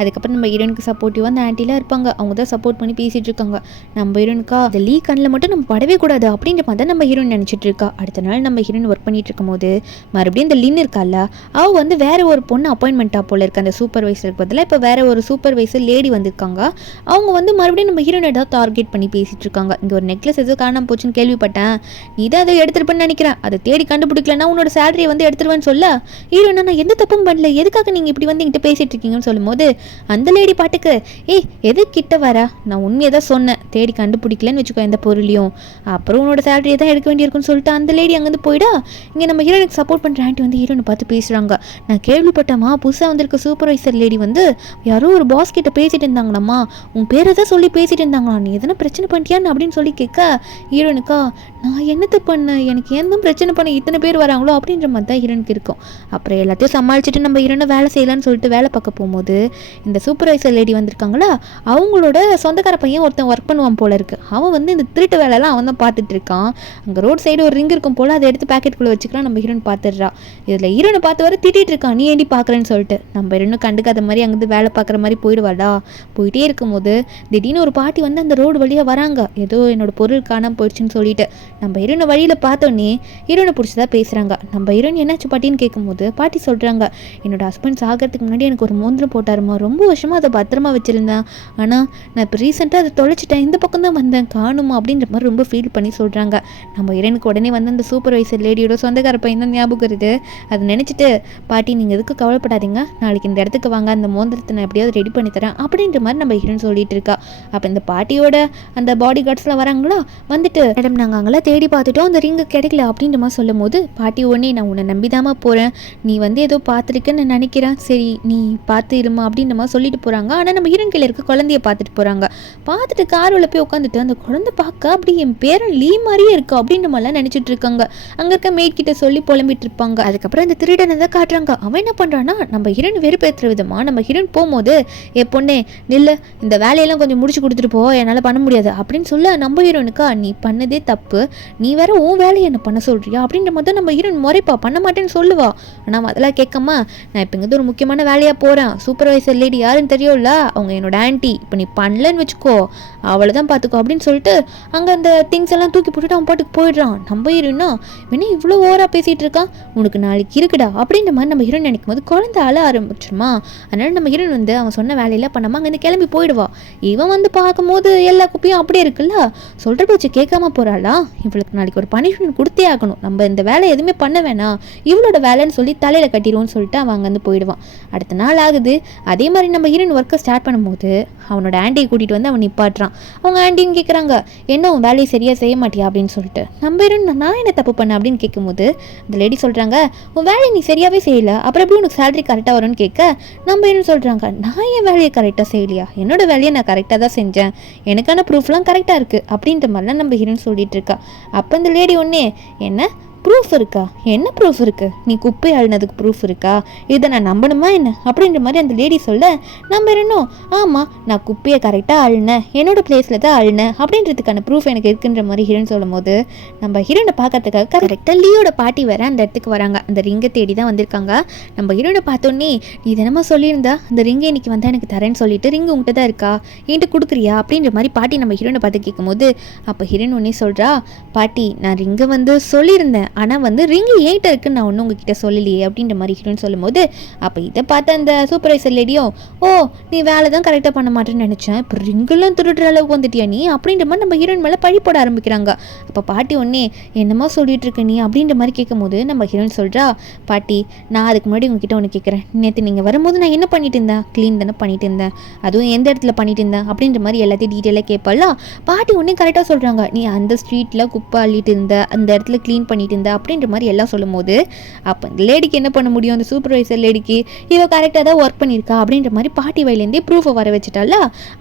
அதுக்கப்புறம் நம்ம ஹீரோனுக்கு சப்போர்ட்டிவாக அந்த ஆண்டிலாம் இருப்பாங்க, அவங்க தான் சப்போர்ட் பண்ணி பேசிகிட்டு இருக்காங்க. நம்ம ஹீரோனுக்கா அந்த லீ கண்ணில் மட்டும் நம்ம படவே கூடாது அப்படின்ற மாதிரி தான் நம்ம ஹீரோயின் நினச்சிட்டு இருக்கா. அடுத்த நாள் நம்ம ஹீரோயின் ஒர்க் பண்ணிட்டு இருக்கும் போது மறுபடியும் இந்த லின் இருக்கால, அவள் வந்து வேற ஒரு பொண்ணு அப்பாயின்மெண்ட்டாக போல இருக்கு. அந்த சூப்பர்வைசருக்கு பதிலாக இப்போ வேற ஒரு சூப்பர்வைசர் லேடி வந்திருக்காங்க. அவங்க வந்து மறுபடியும் நம்ம ஹீரோனை ஏதாவது டார்கெட் பண்ணி பேசிட்டு இருக்காங்க. இங்கே ஒரு நெக்லஸ் எதுவும் காணாமல் போச்சுன்னு கேள்விப்பட்டேன், நீ தான் அதை எடுத்துருப்பேன்னு நினைக்கிறேன், அதை தேடி கண்டுபிடிக்கலன்னா உன்னோட சேலரியை வந்து எடுத்துருவேன்னு சொல்ல, ஹீரோனா நான் எந்த தப்பும் பண்ணல, எதுக்காக நீங்கள் இப்படி வந்து என்கிட்ட பேசிட்டு இருக்கீங்கன்னு சொல்லும்போது அந்த லேடி பாட்டுக்கு எது கிட்ட வர, நான் உண்மையை தான் சொன்னேன், தேடி கண்டுபிடிக்கலன்னு வச்சுக்கோ எந்த பொருளையும், அப்புறம் உன்னோட சேலரியை தான் எடுக்க வேண்டியிருக்குன்னு சொல்லிட்டு அந்த லேடி அங்கேருந்து போயிடா. இங்கே நம்ம ஹீரோனுக்கு சப்போர்ட் பண்ணுற ஆண்டி வந்து ஹீரோனை பார்த்து பேசுகிறாங்க. நான் கேள்விப்பட்டேம்மா புதுசாக வந்திருக்க சூப்பர்வைசர் லேடி வந்து யாரோ ஒரு பாஸ் கிட்ட பேசிட்டு இருந்தாங்களாம்மா, உன் பேரை தான் சொல்லி பேசிட்டு இருந்தாங்களா, நீ எதனா பிரச்சனை பண்ணிட்டியான்னு அப்படின்னு சொல்லி கேட்க ஹீரோனுக்கா நான் என்னத்தை பண்ணேன், எனக்கு எந்த பிரச்சனை பண்ண இத்தனை பேர் வராங்களோ அப்படின்ற மாதிரி தான் ஹீரோனுக்கு இருக்கும். அப்புறம் எல்லாத்தையும் சமாளிச்சுட்டு நம்ம ஹீரோனை வேலை செய்யலான்னு சொல்லிட்டு வேலை பார்க்க போகும்போது இந்த சூப்பர்வைசர் லேடி வந்திருக்காங்களா, அவங்களோட சொந்தக்கார பையன் ஒருத்தன் ஒர்க் பண்ணுவான் போல இருக்கு. அவன் வந்து இந்த திருட்டு வேலையெல்லாம் அவன் தான் பார்த்துட்டு இருக்கான். அங்கே ரோட் சைடு ஒரு ரிங் இருக்கும் போல், அதை எடுத்து பேக்கெட்டுக்குள்ளே வச்சுக்கலாம். நம்ம ஹீரோன் பார்த்துடுறா. இதில் ஹீரோனை பார்த்து வர திட்டிகிட்டு இருக்கான், நீ ஏண்டி பார்க்குறேன்னு சொல்லிட்டு. நம்ம ஹீரோனும் கண்டுக்காத மாதிரி அங்கேருந்து வேலை பார்க்குற மாதிரி போயிடுவாடா. போயிட்டே இருக்கும்போது திடீர்னு ஒரு பாட்டி வந்து அந்த ரோடு வழியாக வராங்க, ஏதோ என்னோட பொருள் காணாமல் போயிடுச்சுன்னு சொல்லிட்டு. நம்ம ஹீரோனை வழியில் பார்த்தோன்னே ஹீரோனை பிடிச்சதா பேசுகிறாங்க. நம்ம ஹீரோன் என்னாச்சு பாட்டின்னு கேட்கும்போது பாட்டி சொல்கிறாங்க, என்னோட ஹஸ்பண்ட் சாகிறதுக்கு முன்னாடி எனக்கு ஒரு மோந்திரம் போட்டாருமா, ரொம்ப வருஷமாக அதை பத்திரமா வச்சுருந்தேன், ஆனால் நான் இப்போ ரீசெண்டாக அதை தொலைச்சிட்டேன், இந்த பக்கம் தான் வந்தேன் காணுமா அப்படின்ற மாதிரி ரொம்ப ஃபீல் பண்ணி சொல்கிறாங்க. நம்ம ஹீரோனுக்கு உடனே வந்து அந்த சூப்பர்வைசர் லேடியோட சொந்தக்கார பையன் தான் ஞாபகம் வருது. அதை நினச்சிட்டு பாட்டி நீங்கள் எதுக்கு கவலைப்படாதீங்க, நாளைக்கு இந்த இடத்துக்கு வாங்க, அந்த மோந்திரத்தை நான் எப்படியாவது ரெடி பண்ணி தரேன் அப்படின்ற மாதிரி நம்ம ஹீரோன் சொல்லிட்டு இருக்கா. அப்போ இந்த பாட்டியோட அந்த பாடி கார்ட்ஸ்லாம் வராங்களா, வந்துட்டு மேடம் நாங்கள் அங்கெல்லாம் தேடி பார்த்துட்டோம், அந்த ரிங்கு கிடைக்கல அப்படின்ற மாதிரி சொல்லும் போது பாட்டி உடனே நான் உன்னை நம்பிதாம்மா போகிறேன், நீ வந்து ஏதோ பார்த்துருக்கேன்னு நான் நினைக்கிறேன், சரி நீ பார்த்து இருமா அப்படின்ற மாதிரி சொல்லிட்டு போகிறாங்க. ஆனால் நம்ம ஹீரோயின் கீழே இருக்க குழந்தைய பார்த்துட்டு போகிறாங்க. பார்த்துட்டு காரில் போய் உட்காந்துட்டு அந்த குழந்தை பார்க்க அப்படி என் பேரன் லீ மாதிரியே இருக்கா அப்படின்ற மாதிரிலாம் நினச்சிட்டு இருக்காங்க. அங்கே இருக்க மேட் கிட்ட சொல்லி புலம்பிட்டு இருப்பாங்க. அதுக்கப்புறம் இந்த திருடனை தான் காட்டுறாங்க. அவன் என்ன பண்ணுறான்னா நம்ம ஹீரோயின் வெறுப்பேற்றுற விதமாக நம்ம ஹீரோயின் போகும்போது பொண்ணே நில்ல, இந்த வேலையெல்லாம் கொஞ்சம் முடிச்சு கொடுத்துட்டு போ, என்னால் பண்ண முடியாது அப்படின்னு சொல்ல நம்ம ஹீரோனுக்கா நீ பண்ணதே தப்பு, நீ வேற உன் வேலையை என்ன பண்ண சொல்றியா அப்படின்ற மாதிரி நம்ம ஹீரோயின் முறைப்பா பண்ண மாட்டேன்னு சொல்லுவா. ஆனால் அதெல்லாம் கேட்காம நான் இப்போ இங்கே ஒரு முக்கியமான வேலையாக போகிறேன், சூப்பர்வைசர் லேடி யாருன்னு தெரியும்ல, அவங்க என்னோட ஆன்ட்டி, இப்போ நீ பண்ணலன்னு வச்சுக்கோ அவ்வளோதான் பார்த்துக்கோ அப்படின்னு சொல்லிட்டு அங்கே அந்த திங்ஸ் எல்லாம் தூக்கி போட்டுட்டு அவன் பாட்டுக்கு போயிடுறான். நம்ம ஹீரோயினா வேணா இவ்வளோ ஓவராக பேசிகிட்டு இருக்கான், உனக்கு நாளைக்கு இருக்குடா அப்படின்ற மாதிரி நம்ம ஹீரோயின் நினைக்கும் போது குழந்தை அழ ஆரம்பிச்சிருமா. அதனால நம்ம ஹீரோயின் வந்து அவன் சொன்ன வேலையெல்லாம் பண்ணாமல் அங்கேருந்து கிளம்பி போயிடுவா. இவன் வந்து பார்க்கும்போது எல்லா குப்பையும் அப்படியே இருக்குல்ல, சொல்கிற பேச்சு கேட்காம போகிறாளா, இவளுக்கு நாளைக்கு ஒரு பனிஷ்மெண்ட் கொடுத்தே ஆகணும், நம்ம இந்த வேலை எதுவுமே பண்ண வேணாம், இவளோட வேலைன்னு சொல்லி தலையில் கட்டிடுவோன்னு சொல்லிட்டு அவன் அங்கேருந்து போயிடுவான். அடுத்த நாள் ஆகுது. அதே மாதிரி நம்ம ஹீரோயின் ஒர்க்கை ஸ்டார்ட் பண்ணும்போது அவனோட ஆண்டியை கூட்டிகிட்டு வந்து அவன் நிப்பாட்டுறான். அவங்க ஆண்டியும் கேட்குறாங்க என்ன உன் வேலையை சரியாக செய்ய மாட்டியா அப்படின்னு சொல்லிட்டு. நம்ம ஹீரோயின் நான் என்ன தப்பு பண்ணேன் அப்படின்னு கேட்கும்போது இந்த லேடி சொல்கிறாங்க உன் வேலையை நீ சரியாகவே செய்யலை, அப்புறம் எப்படி உனக்கு சேலரி கரெக்டாக வரும்னு கேட்க நம்ம ஹீரோயின் சொல்கிறாங்க நான் என் வேலையை கரெக்டாக செய்யலையா, என்னோட வேலையை நான் கரெக்டாக தான் செஞ்சேன், எனக்கான ப்ரூஃப்லாம் கரெக்டாக இருக்குது அப்படின்ற மாதிரிலாம் நம்ம ஹீரோயின் சொல்லிட்டு இருக்கா. அப்போ இந்த லேடி ஒன்னே என்ன ப்ரூஃப் இருக்கா, என்ன ப்ரூஃப் இருக்குது, நீ குப்பை அழுனதுக்கு ப்ரூஃப் இருக்கா, இதை நான் நம்பணுமா என்ன அப்படின்ற மாதிரி அந்த லேடி சொல்ல நம்ம இன்னும் ஆமாம் நான் குப்பையை கரெக்டாக அழுனேன், என்னோட பிளேஸில் தான் அழுனேன் அப்படின்றதுக்கான ப்ரூஃப் எனக்கு இருக்குன்ற மாதிரி ஹீரோன்னு சொல்லும் போது நம்ம ஹீரோனை பார்க்கறதுக்காக கரெக்டாக லீயோட பாட்டி வர அந்த இடத்துக்கு வராங்க. அந்த ரிங்கை தேடி தான் வந்திருக்காங்க. நம்ம ஹீரோனை பார்த்தோன்னே நீ தினமா சொல்லியிருந்தா அந்த ரிங்கை இன்னைக்கு வந்தால் எனக்கு தரேன்னு சொல்லிட்டு ரிங்கு உங்கள்கிட்ட தான் இருக்கா, என்கிட்ட கொடுக்குறியா அப்படின்ற மாதிரி பாட்டி நம்ம ஹீரோனை பார்த்து கேட்கும்போது அப்போ ஹீரோன் ஒன்னே சொல்கிறா பாட்டி நான் ரிங்கை வந்து சொல்லியிருந்தேன், ஆனால் வந்து ரிங்கு ஏன்ட்ட இருக்குன்னு நான் ஒன்றும் உங்ககிட்ட சொல்லலையே அப்படின்ற மாதிரி ஹீரோன்னு சொல்லும்போது அப்போ இதை பார்த்த அந்த சூப்பர்வைசர் லேடியும் ஓ நீ வேலை தான் கரெக்டாக பண்ண மாட்டேன்னு நினச்சேன், இப்போ ரிங்கெல்லாம் திருடுற அளவுக்கு வந்துட்டியா நீ அப்படின்ற மாதிரி நம்ம ஹீரோயின் மேலே பழி போட ஆரம்பிக்கிறாங்க. அப்போ பாட்டி ஒன்னே என்னமா சொல்லிட்டு இருக்க நீ அப்படின்ற மாதிரி கேட்கும்போது நம்ம ஹீரோயின் சொல்கிறா பாட்டி நான் அதுக்கு முன்னாடி உங்ககிட்ட ஒன்று கேட்குறேன், நேற்று நீங்கள் வரும்போது நான் என்ன பண்ணிட்டு இருந்தேன், க்ளீன் தானே பண்ணிட்டு இருந்தேன், அதுவும் எந்த இடத்துல பண்ணிட்டு இருந்தேன் அப்படின்ற மாதிரி எல்லாத்தையும் டீட்டெயிலாக கேட்பாலாம். பாட்டி ஒன்றே கரெக்டாக சொல்கிறாங்க நீ அந்த ஸ்ட்ரீட்டில் குப்பை அள்ளிட்டு இருந்த, அந்த இடத்துல க்ளீன் பண்ணிட்டு இருந்த அப்படின்ற மாதிரி எல்லாம் சொல்லும் போது அப்போ இந்த லேடிக்கு என்ன பண்ண முடியும், அந்த சூப்பர்வைசர் லேடிக்கு இவ கரெக்டாக தான் ஒர்க் பண்ணியிருக்கா அப்படின்ற மாதிரி பாட்டி வயலேருந்தே ப்ரூஃபை வர வச்சுட்டால.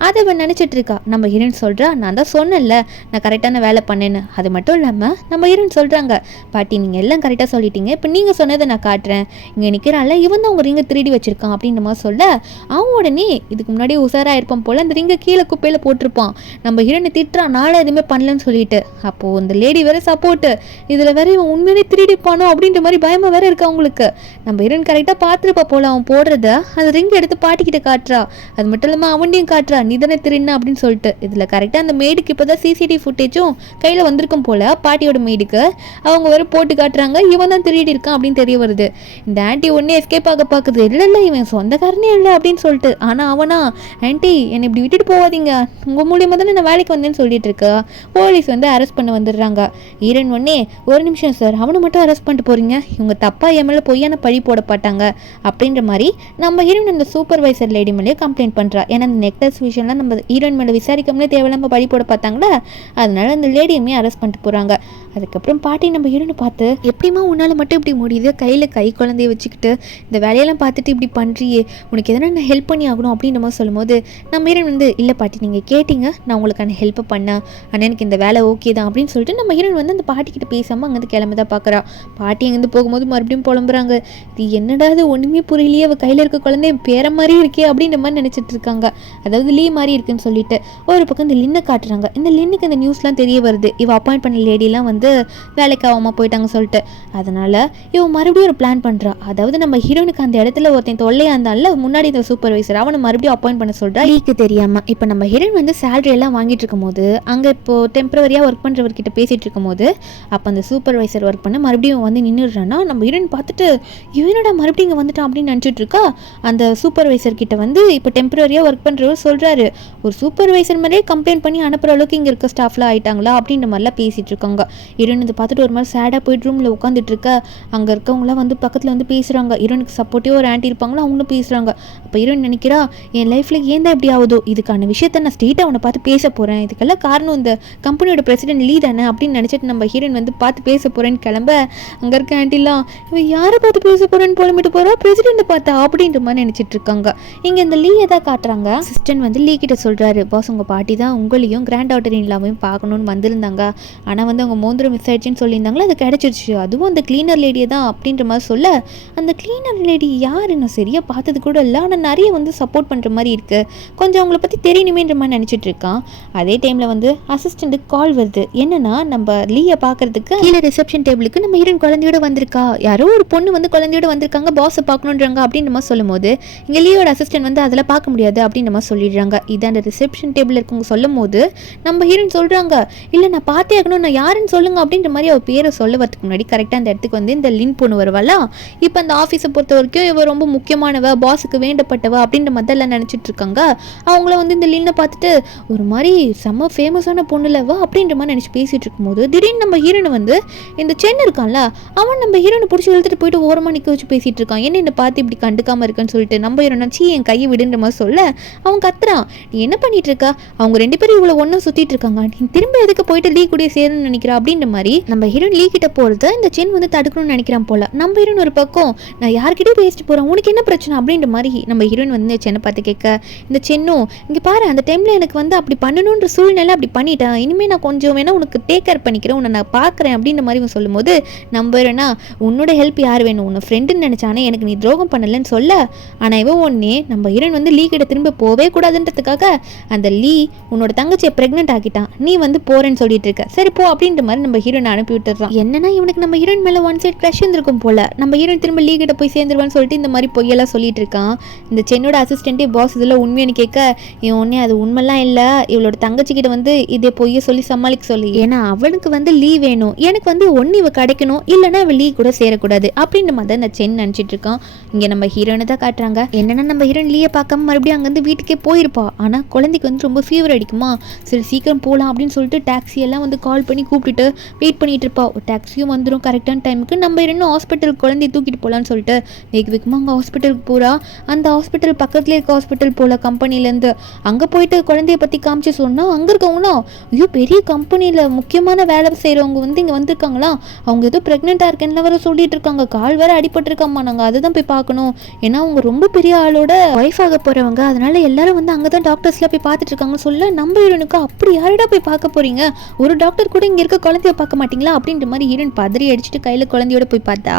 அதை அவன் நினச்சிட்டு இருக்கா. நம்ம ஹீரோயின் சொல்கிறா நான் தான் சொன்னேன்ல நான் கரெக்டான வேலை பண்ணேன்னு. அது மட்டும் இல்லாமல் நம்ம ஹீரோயின் சொல்கிறாங்க பாட்டி நீங்கள் எல்லாம் கரெக்டாக சொல்லிட்டீங்க, இப்போ நீங்கள் சொன்னதை நான் காட்டுறேன், இங்கே நிற்கிறான்ல இவன் தான் உங்கள் ரிங்கை திருடி வச்சிருக்கான் அப்படின்ற மாதிரி சொல்ல அவன் உடனே இதுக்கு முன்னாடி உசாராக இருப்பான் போல் அந்த ரிங்கை கீழே குப்பையில் போட்டிருப்பான். நம்ம ஹீரோனை திட்டுறான் நாளை எதுவுமே பண்ணலன்னு சொல்லிட்டு. அப்போது அந்த லேடி வேற சப்போர்ட்டு, இதில் வேற இவன் உண்மையிலே திருடிப்பானோ அப்படின்ற மாதிரி பயமாக வேற இருக்கு அவங்களுக்கு. நம்ம ஹீரோயின் கரெக்டாக பார்த்துருப்பா போல அவன் போடுறத அந்த ரிங் எடுத்து பாட்டிக்கிட்ட காட்டுறா. அது மட்டும் இல்லாமல் அவன்டையும் காட்டுறா நீ தானே திருடின அப்படின்னு சொல்லிட்டு. இதில் கரெக்டாக அந்த மேடுக்கு இப்போ தான் சிசிடிவி ஃபுட்டேஜும் கையில் வந்திருக்கும் போல் பாட்டியோட மேடுக்கு அவங்க வேற போட்டு காட்டுறாங்க இவன் தான் திருடி இருக்கான் அப்படின்னு தெரிய வருது. இந்த ஆன்ட்டி ஒன்னே எஸ்கேப் ஆக பார்க்குது, இல்லை இவன் சொந்தக்காரனே இல்லை அப்படின்னு சொல்லிட்டு. ஆனால் அவனா ஆன்ட்டி என்னை இப்படி விட்டுட்டு போவாதீங்க, உங்கள் மூலியமாக தானே நான் வேலைக்கு வந்தேன்னு சொல்லிட்டு இருக்கா. போலீஸ் வந்து அரெஸ்ட் பண்ண வந்துடுறாங்க. ஹீரோயின் ஒன்னே ஒரு நிமிஷம் சார் அவனை மட்டும் அரெஸ்ட் பண்ணிட்டு போறீங்க, இவங்க தப்பா என் மேலே பொய்யான பழி போடப்பட்டாங்க அப்படின்ற மாதிரி நம்ம ஹீரோயின் அந்த சூப்பர்வைசர் லேடி மேலேயே கம்ப்ளைண்ட் பண்ணுறா. ஏன்னா அந்த நெக்லஸ் விஷயம்லாம் நம்ம ஹீரோயின் மேலே விசாரிக்காமலே தேவையில்லாமல் பழி போட பார்த்தாங்களா, அதனால அந்த லேடியுமே அரெஸ்ட் பண்ணிட்டு போகிறாங்க. அதுக்கப்புறம் பாட்டி நம்ம ஹீரோனை பார்த்து எப்படிமா உன்னால் மட்டும் இப்படி முடியுது, கையில் கை குழந்தைய வச்சுக்கிட்டு இந்த வேலையெல்லாம் பார்த்துட்டு இப்படி பண்ணுறியே, உனக்கு எதனா நான் ஹெல்ப் பண்ணி ஆகணும் அப்படின்ற மாதிரி சொல்லும்போது நம்ம ஹீரோயின் வந்து இல்லை பாட்டி நீங்கள் கேட்டிங்க நான் உங்களுக்கான ஹெல்ப்பை பண்ணேன், ஆனால் எனக்கு இந்த வேலை ஓகே தான் அப்படின்னு சொல்லிட்டு நம்ம ஹீரோயின் வந்து அந்த பாட்டிக்கிட்ட பேசாமல் அங்கேருந்து கிளம்ப தான் பார்க்குறா. பாட்டி அங்கேருந்து போகும்போது மறுபடியும் புலம்புறாங்க, இது என்னடா அது ஒன்றுமே புரியலையே, அவள் கையில் இருக்க குழந்தை பேர மாதிரி இருக்கே அப்படின்ற மாதிரி நினச்சிட்டு இருக்காங்க. அதாவது லீ மாதிரி இருக்குன்னு சொல்லிட்டு ஒரு பக்கம் இந்த லின்னை காட்டுறாங்க. இந்த லின்னுக்கு இந்த நியூஸ்லாம் தெரிய வருது, இவ அப்பாயிண்ட் பண்ண லேடிலாம் வந்து வேலைக்கு ஆகாமல் போயிட்டாங்க சொல்லிட்டு. அதனால இவன் மறுபடியும் ஒரு பிளான் பண்ணுறா. அதாவது நம்ம ஹீரோனுக்கு அந்த இடத்துல ஒருத்தன் தொல்லையாக இருந்தால முன்னாடி இந்த சூப்பர்வைசர் அவனை மறுபடியும் அப்பாயிண்ட் பண்ண சொல்கிறா லீக்கு தெரியாமல். இப்போ நம்ம ஹீரோயின் வந்து சேலரி எல்லாம் வாங்கிட்டு இருக்கும் போது அங்கே இப்போ டெம்பரவரியாக ஒர்க் பண்ணுறவர்கிட்ட பேசிகிட்டு இருக்கும் போது அப்போ அந்த சூப்பர்வைசர் சூப்பர்வைசர் ஒர்க் பண்ண மறுபடியும் வந்து நின்றுடுறான்னா நம்ம ஹீரோயின் பார்த்துட்டு இவனோட மறுபடியும் இங்கே வந்துட்டான் அப்படின்னு நினச்சிட்டு இருக்கா. அந்த சூப்பர்வைசர் கிட்ட வந்து இப்போ டெம்பரரியாக ஒர்க் பண்ணுறவர் சொல்கிறாரு, ஒரு சூப்பர்வைசர் மாதிரியே கம்ப்ளைண்ட் பண்ணி அனுப்புகிற அளவுக்கு இங்கே இருக்க ஸ்டாஃப்லாம் ஆகிட்டாங்களா அப்படின்ற மாதிரிலாம் பேசிகிட்டு இருக்காங்க. ஹீரோயின் இதை பார்த்துட்டு ஒரு மாதிரி சேடாக போயிட்டு ரூமில் உட்காந்துட்டு இருக்க. அங்கே இருக்கவங்களாம் வந்து பக்கத்தில் வந்து பேசுகிறாங்க. ஹீரோனுக்கு சப்போர்ட்டிவாக ஒரு ஆண்டி இருப்பாங்களா, அவங்களும் பேசுகிறாங்க. அப்போ ஹீரோயின் நினைக்கிறா, என் லைஃப்பில் ஏன் தான் இப்படி ஆகுதோ, இதுக்கான விஷயத்த நான் ஸ்ட்ரெயிட்டாக அவனை பார்த்து பேச போகிறேன், இதுக்கெல்லாம் காரணம் இந்த கம்பெனியோட பிரசிடென்ட் லீ தானே அப்படின்னு நினச்சிட்டு நம்ம ஹீரோயின் வந்து பார்த்து பேச போகிறேன்னு கிளம்ப அங்கே இருக்க ஆண்டிலாம் இவன் யாரை பார்த்து பேச போகிறேன்னு புலம்பிட்டு போகிறா, பிரசிடென்ட்டை பார்த்தா அப்படின்ற மாதிரி நினச்சிட்டு இருக்காங்க. இங்கே இந்த லீயை தான் காட்டுறாங்க. அசிஸ்டன்ட் வந்து லீ கிட்ட சொல்கிறாரு, பாஸ் உங்கள் பாட்டி தான் உங்களையும் கிராண்ட் டாட்டர் இல்லாமையும் பார்க்கணுன்னு வந்திருந்தாங்க, ஆனால் வந்து அவங்க மோந்திரம் மிஸ் ஆயிடுச்சுன்னு சொல்லியிருந்தாங்களா, அது கிடச்சிருச்சு, அதுவும் அந்த கிளீனர் லேடியை தான் அப்படின்ற மாதிரி சொல்ல, அந்த கிளீனர் லேடி யார் நான் சரியாக பார்த்தது கூட இல்லை, ஆனால் நிறைய வந்து சப்போர்ட் பண்ணுற மாதிரி இருக்குது, கொஞ்சம் அவங்கள பற்றி தெரியணுமேன்ற மாதிரி நினச்சிட்டு இருக்கான். அதே டைமில் வந்து அசிஸ்டண்ட்டுக்கு கால் வருது. என்னன்னா நம்ம லீயை பார்க்கறதுக்கு கீழே ரிசப்ஷன் டேபிளுக்கு நம்ம ஹீரோயின் குழந்தையோட வந்திருக்கா, யாரோ ஒரு பொண்ணு வந்து குழந்தையோட வந்திருக்காங்க, பாஸை பார்க்கணுன்றாங்க அப்படின்ற மாதிரி சொல்லும் போது இங்கே லீயோட அசிஸ்டன்ட் வந்து அதெல்லாம் பார்க்க முடியாது அப்படின்ற மாதிரி சொல்லிடுறாங்க. இது அந்த ரிசப்ஷன் டேபிள் இருக்கவங்க சொல்லும் போது நம்ம ஹீரோயின் சொல்கிறாங்க, இல்லை நான் பார்த்தே ஆகணும், நான் யாருன்னு சொல்லுங்க அப்படின்ற மாதிரி அவர் பேரை சொல்ல வரதுக்கு முன்னாடி கரெக்டாக அந்த இடத்துக்கு வந்து இந்த லின் பொண்ணு வருவாளா. இப்போ அந்த ஆஃபீஸை பொறுத்த வரைக்கும் இவ ரொம்ப முக்கியமானவ, பாஸுக்கு வேண்டப்பட்டவ அப்படின்ற மாதிரி எல்லாம் நினச்சிட்டு இருக்காங்க. அவங்கள வந்து இந்த லின்னை பார்த்துட்டு ஒரு மாதிரி செம்ம ஃபேமஸான பொண்ணுலவா அப்படின்ற மாதிரி நினச்சி பேசிகிட்டு இருக்கும்போது திடீர்னு நம்ம ஹீரோனை வந்து இந்த சென் இருக்கான்ல, அவன் நம்ம ஹீரோனை பிடிச்சி இழுத்துட்டு போயிட்டு ஓரமாக நிற்க வச்சு பேசிகிட்டு இருக்கான். என்ன பார்த்து இப்படி கண்டுக்காமல் இருக்குன்னு சொல்லிட்டு நம்ம ஹீரோனை என் கையை விடுன்ற மாதிரி சொல்ல அவன் கத்துறான், நீ என்ன பண்ணிட்டு இருக்கா, அவங்க ரெண்டு பேரும் இவ்வளோ ஒன்றும் சுற்றிட்டு இருக்காங்க, நீ திரும்ப எதுக்கு போயிட்டு லீ கூட சேரணும்னு நினைக்கிறா அப்படின்ற மாதிரி நம்ம ஹீரோன் லீ கிட்ட போகிறது இந்த சென் வந்து தடுக்கணும்னு நினைக்கிறான் போல. நம்ம ஹீரோன் ஒரு பக்கம் நான் யார்கிட்டயும் பேசிட்டு போகிறேன், உனக்கு என்ன பிரச்சனை அப்படின்ற மாதிரி நம்ம ஹீரோயின் வந்து சென்னை பார்த்து கேட்க, இந்த சென்னும் இங்கே பாரு அந்த டைமில் எனக்கு வந்து அப்படி பண்ணணுன்ற சூழ்நிலை அப்படி பண்ணிட்டேன், இனிமேல் நான் கொஞ்சம் வேணா உனக்கு டேக் கேர் பண்ணிக்கிறேன், உன்னை நான் பார்க்குறேன் அப்படின்ற மாதிரி சொல்லும்போது நம்புறேன்னா உன்னோட ஹெல்ப் யார் வேணும், உன்னை ஃப்ரெண்டுன்னு நினச்சானே எனக்கு நீ துரோகம் பண்ணலன்னு சொல்ல, ஆனால் இவன் ஒன்னே நம்ம ஹீரோயின் வந்து லீ கிட்ட திரும்ப போவே கூடாதுன்றதுக்காக அந்த லீ உன்னோட தங்கச்சியை பிரெக்னென்ட் ஆக்கிட்டான், நீ வந்து போறேன்னு சொல்லிட்டு இருக்க, சரி போ அப்படின்ற மாதிரி நம்ம ஹீரோயின் அனுப்பி விட்டுறான். என்னன்னா இவனுக்கு நம்ம ஹீரோயின் மேலே ஒன் சைட் க்ரஷ் இருந்திருக்கும் போல, நம்ம ஹீரோயின் திரும்ப லீ கிட்ட போய் சேர்ந்துருவான்னு சொல்லிட்டு இந்த மாதிரி பொய்யெல்லாம் சொல்லிட்டு இருக்கான். இந்த சென்னோட அசிஸ்டன்ட்டே பாஸ் இதில் உண்மையானு கேட்க இவன் ஒன்னே அது உண்மைலாம் இல்லை, இவளோட தங்கச்சி கிட்ட வந்து இதே பொய்ய சொல்லி சமாளிக்க சொல்லி, ஏன்னா அவனுக்கு வந்து லீ வேணும், எனக்கு வந்து ஒன்று இவ கிடைக்கணும், இல்லைன்னா இவ லீ கூட சேரக்கூடாது அப்படின்ற மாதிரி தான் இந்த சென் நினச்சிட்டு இருக்கான். இங்கே நம்ம ஹீரோயினை தான் காட்டுறாங்க. என்னன்னா நம்ம ஹீரோயின் லீயை பார்க்காம மறுபடியும் அங்கேருந்து வீட்டுக்கே போயிருப்பா, ஆனால் குழந்தைக்கு வந்து ரொம்ப ஃபீவர் அடிக்குமா, சரி சீக்கிரம் போகலாம் அப்படின்னு சொல்லிட்டு டாக்ஸி எல்லாம் வந்து கால் பண்ணி கூப்பிட்டுட்டு வெயிட் பண்ணிட்டு இருப்பா. ஒரு டாக்ஸியும் வந்துடும் கரெக்டான டைமுக்கு. நம்ம இன்னும் ஹாஸ்பிட்டலுக்கு குழந்தைய தூக்கிட்டு போகலான்னு சொல்லிட்டு வேக வேகமாக அங்கே ஹாஸ்பிட்டலுக்கு போகிறா. அந்த ஹாஸ்பிட்டல் பக்கத்துலேயே இருக்க ஹாஸ்பிட்டல் போல கம்பெனிலேருந்து அங்கே போயிட்டு குழந்தைய பற்றி காமிச்சு சொன்னால் அங்கே இருக்கவங்கன்னா ஐயோ பெரிய கம்பெனியில் முக்கியமான வேலை செய்கிறவங்க வந்து இங்கே வந்திருக்காங்களா, அவங்க ஏதோ ப்ரெக்னெண்ட்டாக இருக்கேன்னு வேறு சொல்லிட்டு இருக்காங்க, கால் வேறு அடிபட்டிருக்காம்மா, நாங்கள் அதை தான் போய் பார்க்கணும், ஏன்னா அவங்க ரொம்ப பெரிய ஆளோட ஒய்ஃப் ஆக போகிறவங்க, அதனால எல்லாரும் வந்து அங்கே தான் டாக்டர்ஸ்லாம் போய் பார்த்துட்டு இருக்காங்கன்னு சொல்ல நம்ம ஹீரோனுக்கு அப்படி யாரடா போய் பார்க்க போறீங்க, ஒரு டாக்டர் கூட இங்கே இருக்க குழந்தைய பார்க்க மாட்டீங்களா அப்படின்ற மாதிரி ஹீரோயின் பதறி அடிச்சுட்டு கையில் குழந்தையோட போய் பார்த்தா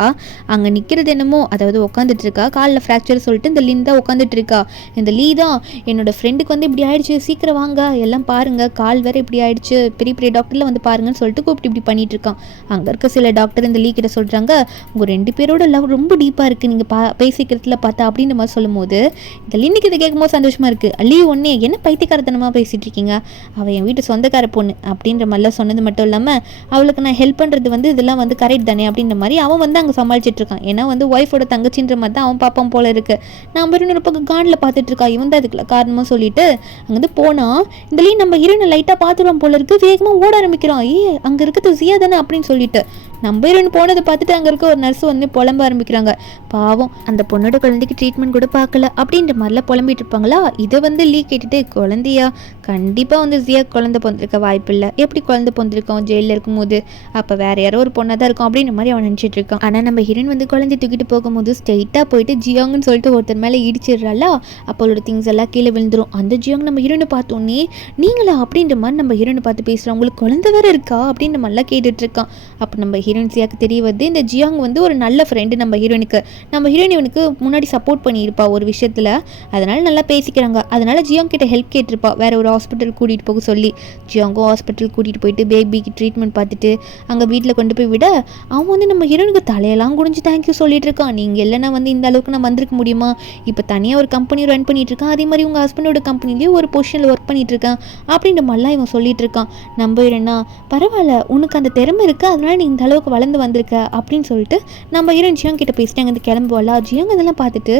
அங்கே நிற்கிறது என்னமோ, அதாவது உட்காந்துட்டு இருக்கா, காலில் ஃப்ராக்சர் சொல்லிட்டு இந்த லின் தான் உட்காந்துட்டு இருக்கா. இந்த லீ தான் என்னோட ஃப்ரெண்டுக்கு வந்து இப்படி ஆயிடுச்சு, சீக்கிரம் வாங்க எல்லாம் பாருங்க, கால் வேற இப்படி ஆயிடுச்சு, பெரிய பெரிய டாக்டர்ல வந்து பாருங்கன்னு சொல்லிட்டு கூப்பிட்டு இப்படி பண்ணிட்டு இருக்கான். அங்கே இருக்க சில டாக்டர் இந்த லீ கிட்ட சொல்றாங்க, உங்க ரெண்டு பேரோட லவ் ரொம்ப டீப்பாக இருக்கு நீங்க பேசிக்கிறதுல பார்த்தா அப்படின்ற மாதிரி சொல்லும் போது இந்த லின்னுக்கு இதை கேட்கும்போது சந்தோஷமா இருக்கு. லீ ஒன்னே என்ன பைத்தியக்காரத்தனமா பேசிட்டு இருக்கீங்க, அவள் என் வீட்டு சொந்தக்கார பொண்ணு அப்படின்ற மாதிரிலாம் சொன்னது மட்டும் இல்லாமல் அவளுக்கு நான் ஹெல்ப் பண்ணுறது வந்து இதெல்லாம் வந்து கரெக்ட் தானே அப்படின்ற மாதிரி அவன் வந்து அங்கே சமாளிச்சுட்டு இருக்கான். ஏன்னா வந்து ஒய்ஃபோட தங்கச்சின்ற மாதிரி தான் அவன் பார்ப்பான் போல இருக்கு. நான் இன்னொரு பக்கம் காண்டில் பார்த்துட்டு இருக்கா, இவன் தான் அதுக்குள்ள காரணமாக சொல்லிட்டு அங்கேருந்து போனால் இந்த லீ நம்ம ஹீரோனை லைட்டாக பார்த்துருவான் போல இருக்கு, வேகமாக ஓட ஆரம்பிக்கிறான். அங்கே இருக்கிறது ஜியா தானே அப்படின்னு சொல்லிட்டு நம்ம ஹீரோன் போனதை பார்த்துட்டு அங்கே இருக்க ஒரு நர்ஸ் வந்து புலம்ப ஆரம்பிக்கிறாங்க. பாவம் அந்த பொண்ணோட குழந்தைக்கு ட்ரீட்மெண்ட் கூட பார்க்கல அப்படின்ற மாதிரிலாம் புலம்பிட்டு இருப்பாங்களா. இதை வந்து லீ கேட்டுட்டு குழந்தையா கண்டிப்பாக வந்து ஜியா குழந்தை பிறந்திருக்க வாய்ப்பு இல்லை, எப்படி குழந்தை பிறந்திருக்கோம் ஜெயிலில் இருக்கும்போது, அப்போ வேற யாரோ ஒரு பொண்ணாக தான் இருக்கும் அப்படின்ற மாதிரி அவன் நினச்சிட்டு இருக்கான். ஆனால் நம்ம ஹீரோயின் வந்து குழந்தை தூக்கிட்டு போகும்போது ஸ்ட்ரெயிட்டாக போயிட்டு ஜியாங்கன்னு சொல்லிட்டு ஒருத்தர் மேலே இடிச்சிடுறாளா, அப்போ அவளோட திங்ஸ் எல்லாம் கீழே விழுந்துரும். அந்த ஜியாங் நம்ம ஹீரோனை பார்த்தோன்னே நீங்களா அப்படின்ற மாதிரி நம்ம ஹீரோனை பார்த்து பேசுகிறோம், உங்களுக்கு குழந்தை வேற இருக்கா அப்படின்ற மாதிரிலாம் கேட்டுட்டு இருக்கான். அப்போ நம்ம ஹீரோயின் ஜியாக்கு தெரிய வருது இந்த ஜியாங் வந்து ஒரு நல்ல ஃப்ரெண்டு நம்ம ஹீரோயினுக்கு, நம்ம ஹீரோயின் இவனுக்கு முன்னாடி சப்போர்ட் பண்ணியிருப்பா ஒரு விஷயத்தில், அதனால நல்லா பேசிக்கிறாங்க. அதனால ஜியாங் கிட்ட ஹெல்ப் கேட்டிருப்பா வேற ஒரு ஹாஸ்பிட்டல் கூட்டிகிட்டு போக சொல்லி. ஜியாங்கும் ஹாஸ்பிட்டல் கூட்டிகிட்டு போயிட்டு பேபிக்கு ட்ரீட்மெண்ட் பார்த்துட்டு அங்கே வீட்டில் கொண்டு போய் விட அவன் வந்து நம்ம ஹீரோனுக்கு தலையெல்லாம் குடிஞ்சு தேங்க்யூ சொல்லிட்டு இருக்கான். நீங்கள் இல்லைன்னா வந்து இந்த அளவுக்கு நான் வந்திருக்க முடியுமா, இப்போ தனியாக ஒரு கம்பெனி ரன் பண்ணிட்டு இருக்கான், அதே மாதிரி உங்கள் ஹஸ்பண்டோட கம்பெனிலேயும் ஒரு பொசிஷனில் ஒர்க் பண்ணிட்டு இருக்கான் அப்படின்ற மாதிரிலாம் இவன் சொல்லிட்டு இருக்கான். நம்ம ஹீரோனா பரவாயில்ல உனக்கு அந்த திறமை இருக்குது, அதனால நீ இந்த அளவுக்கு அளவுக்கு வளர்ந்து வந்திருக்க அப்படின்னு சொல்லிட்டு நம்ம ஹீரோயின் ஜியாங் கிட்ட பேசிட்டு அங்கேருந்து கிளம்புவாளா. ஜியாங் அதெல்லாம் பார்த்துட்டு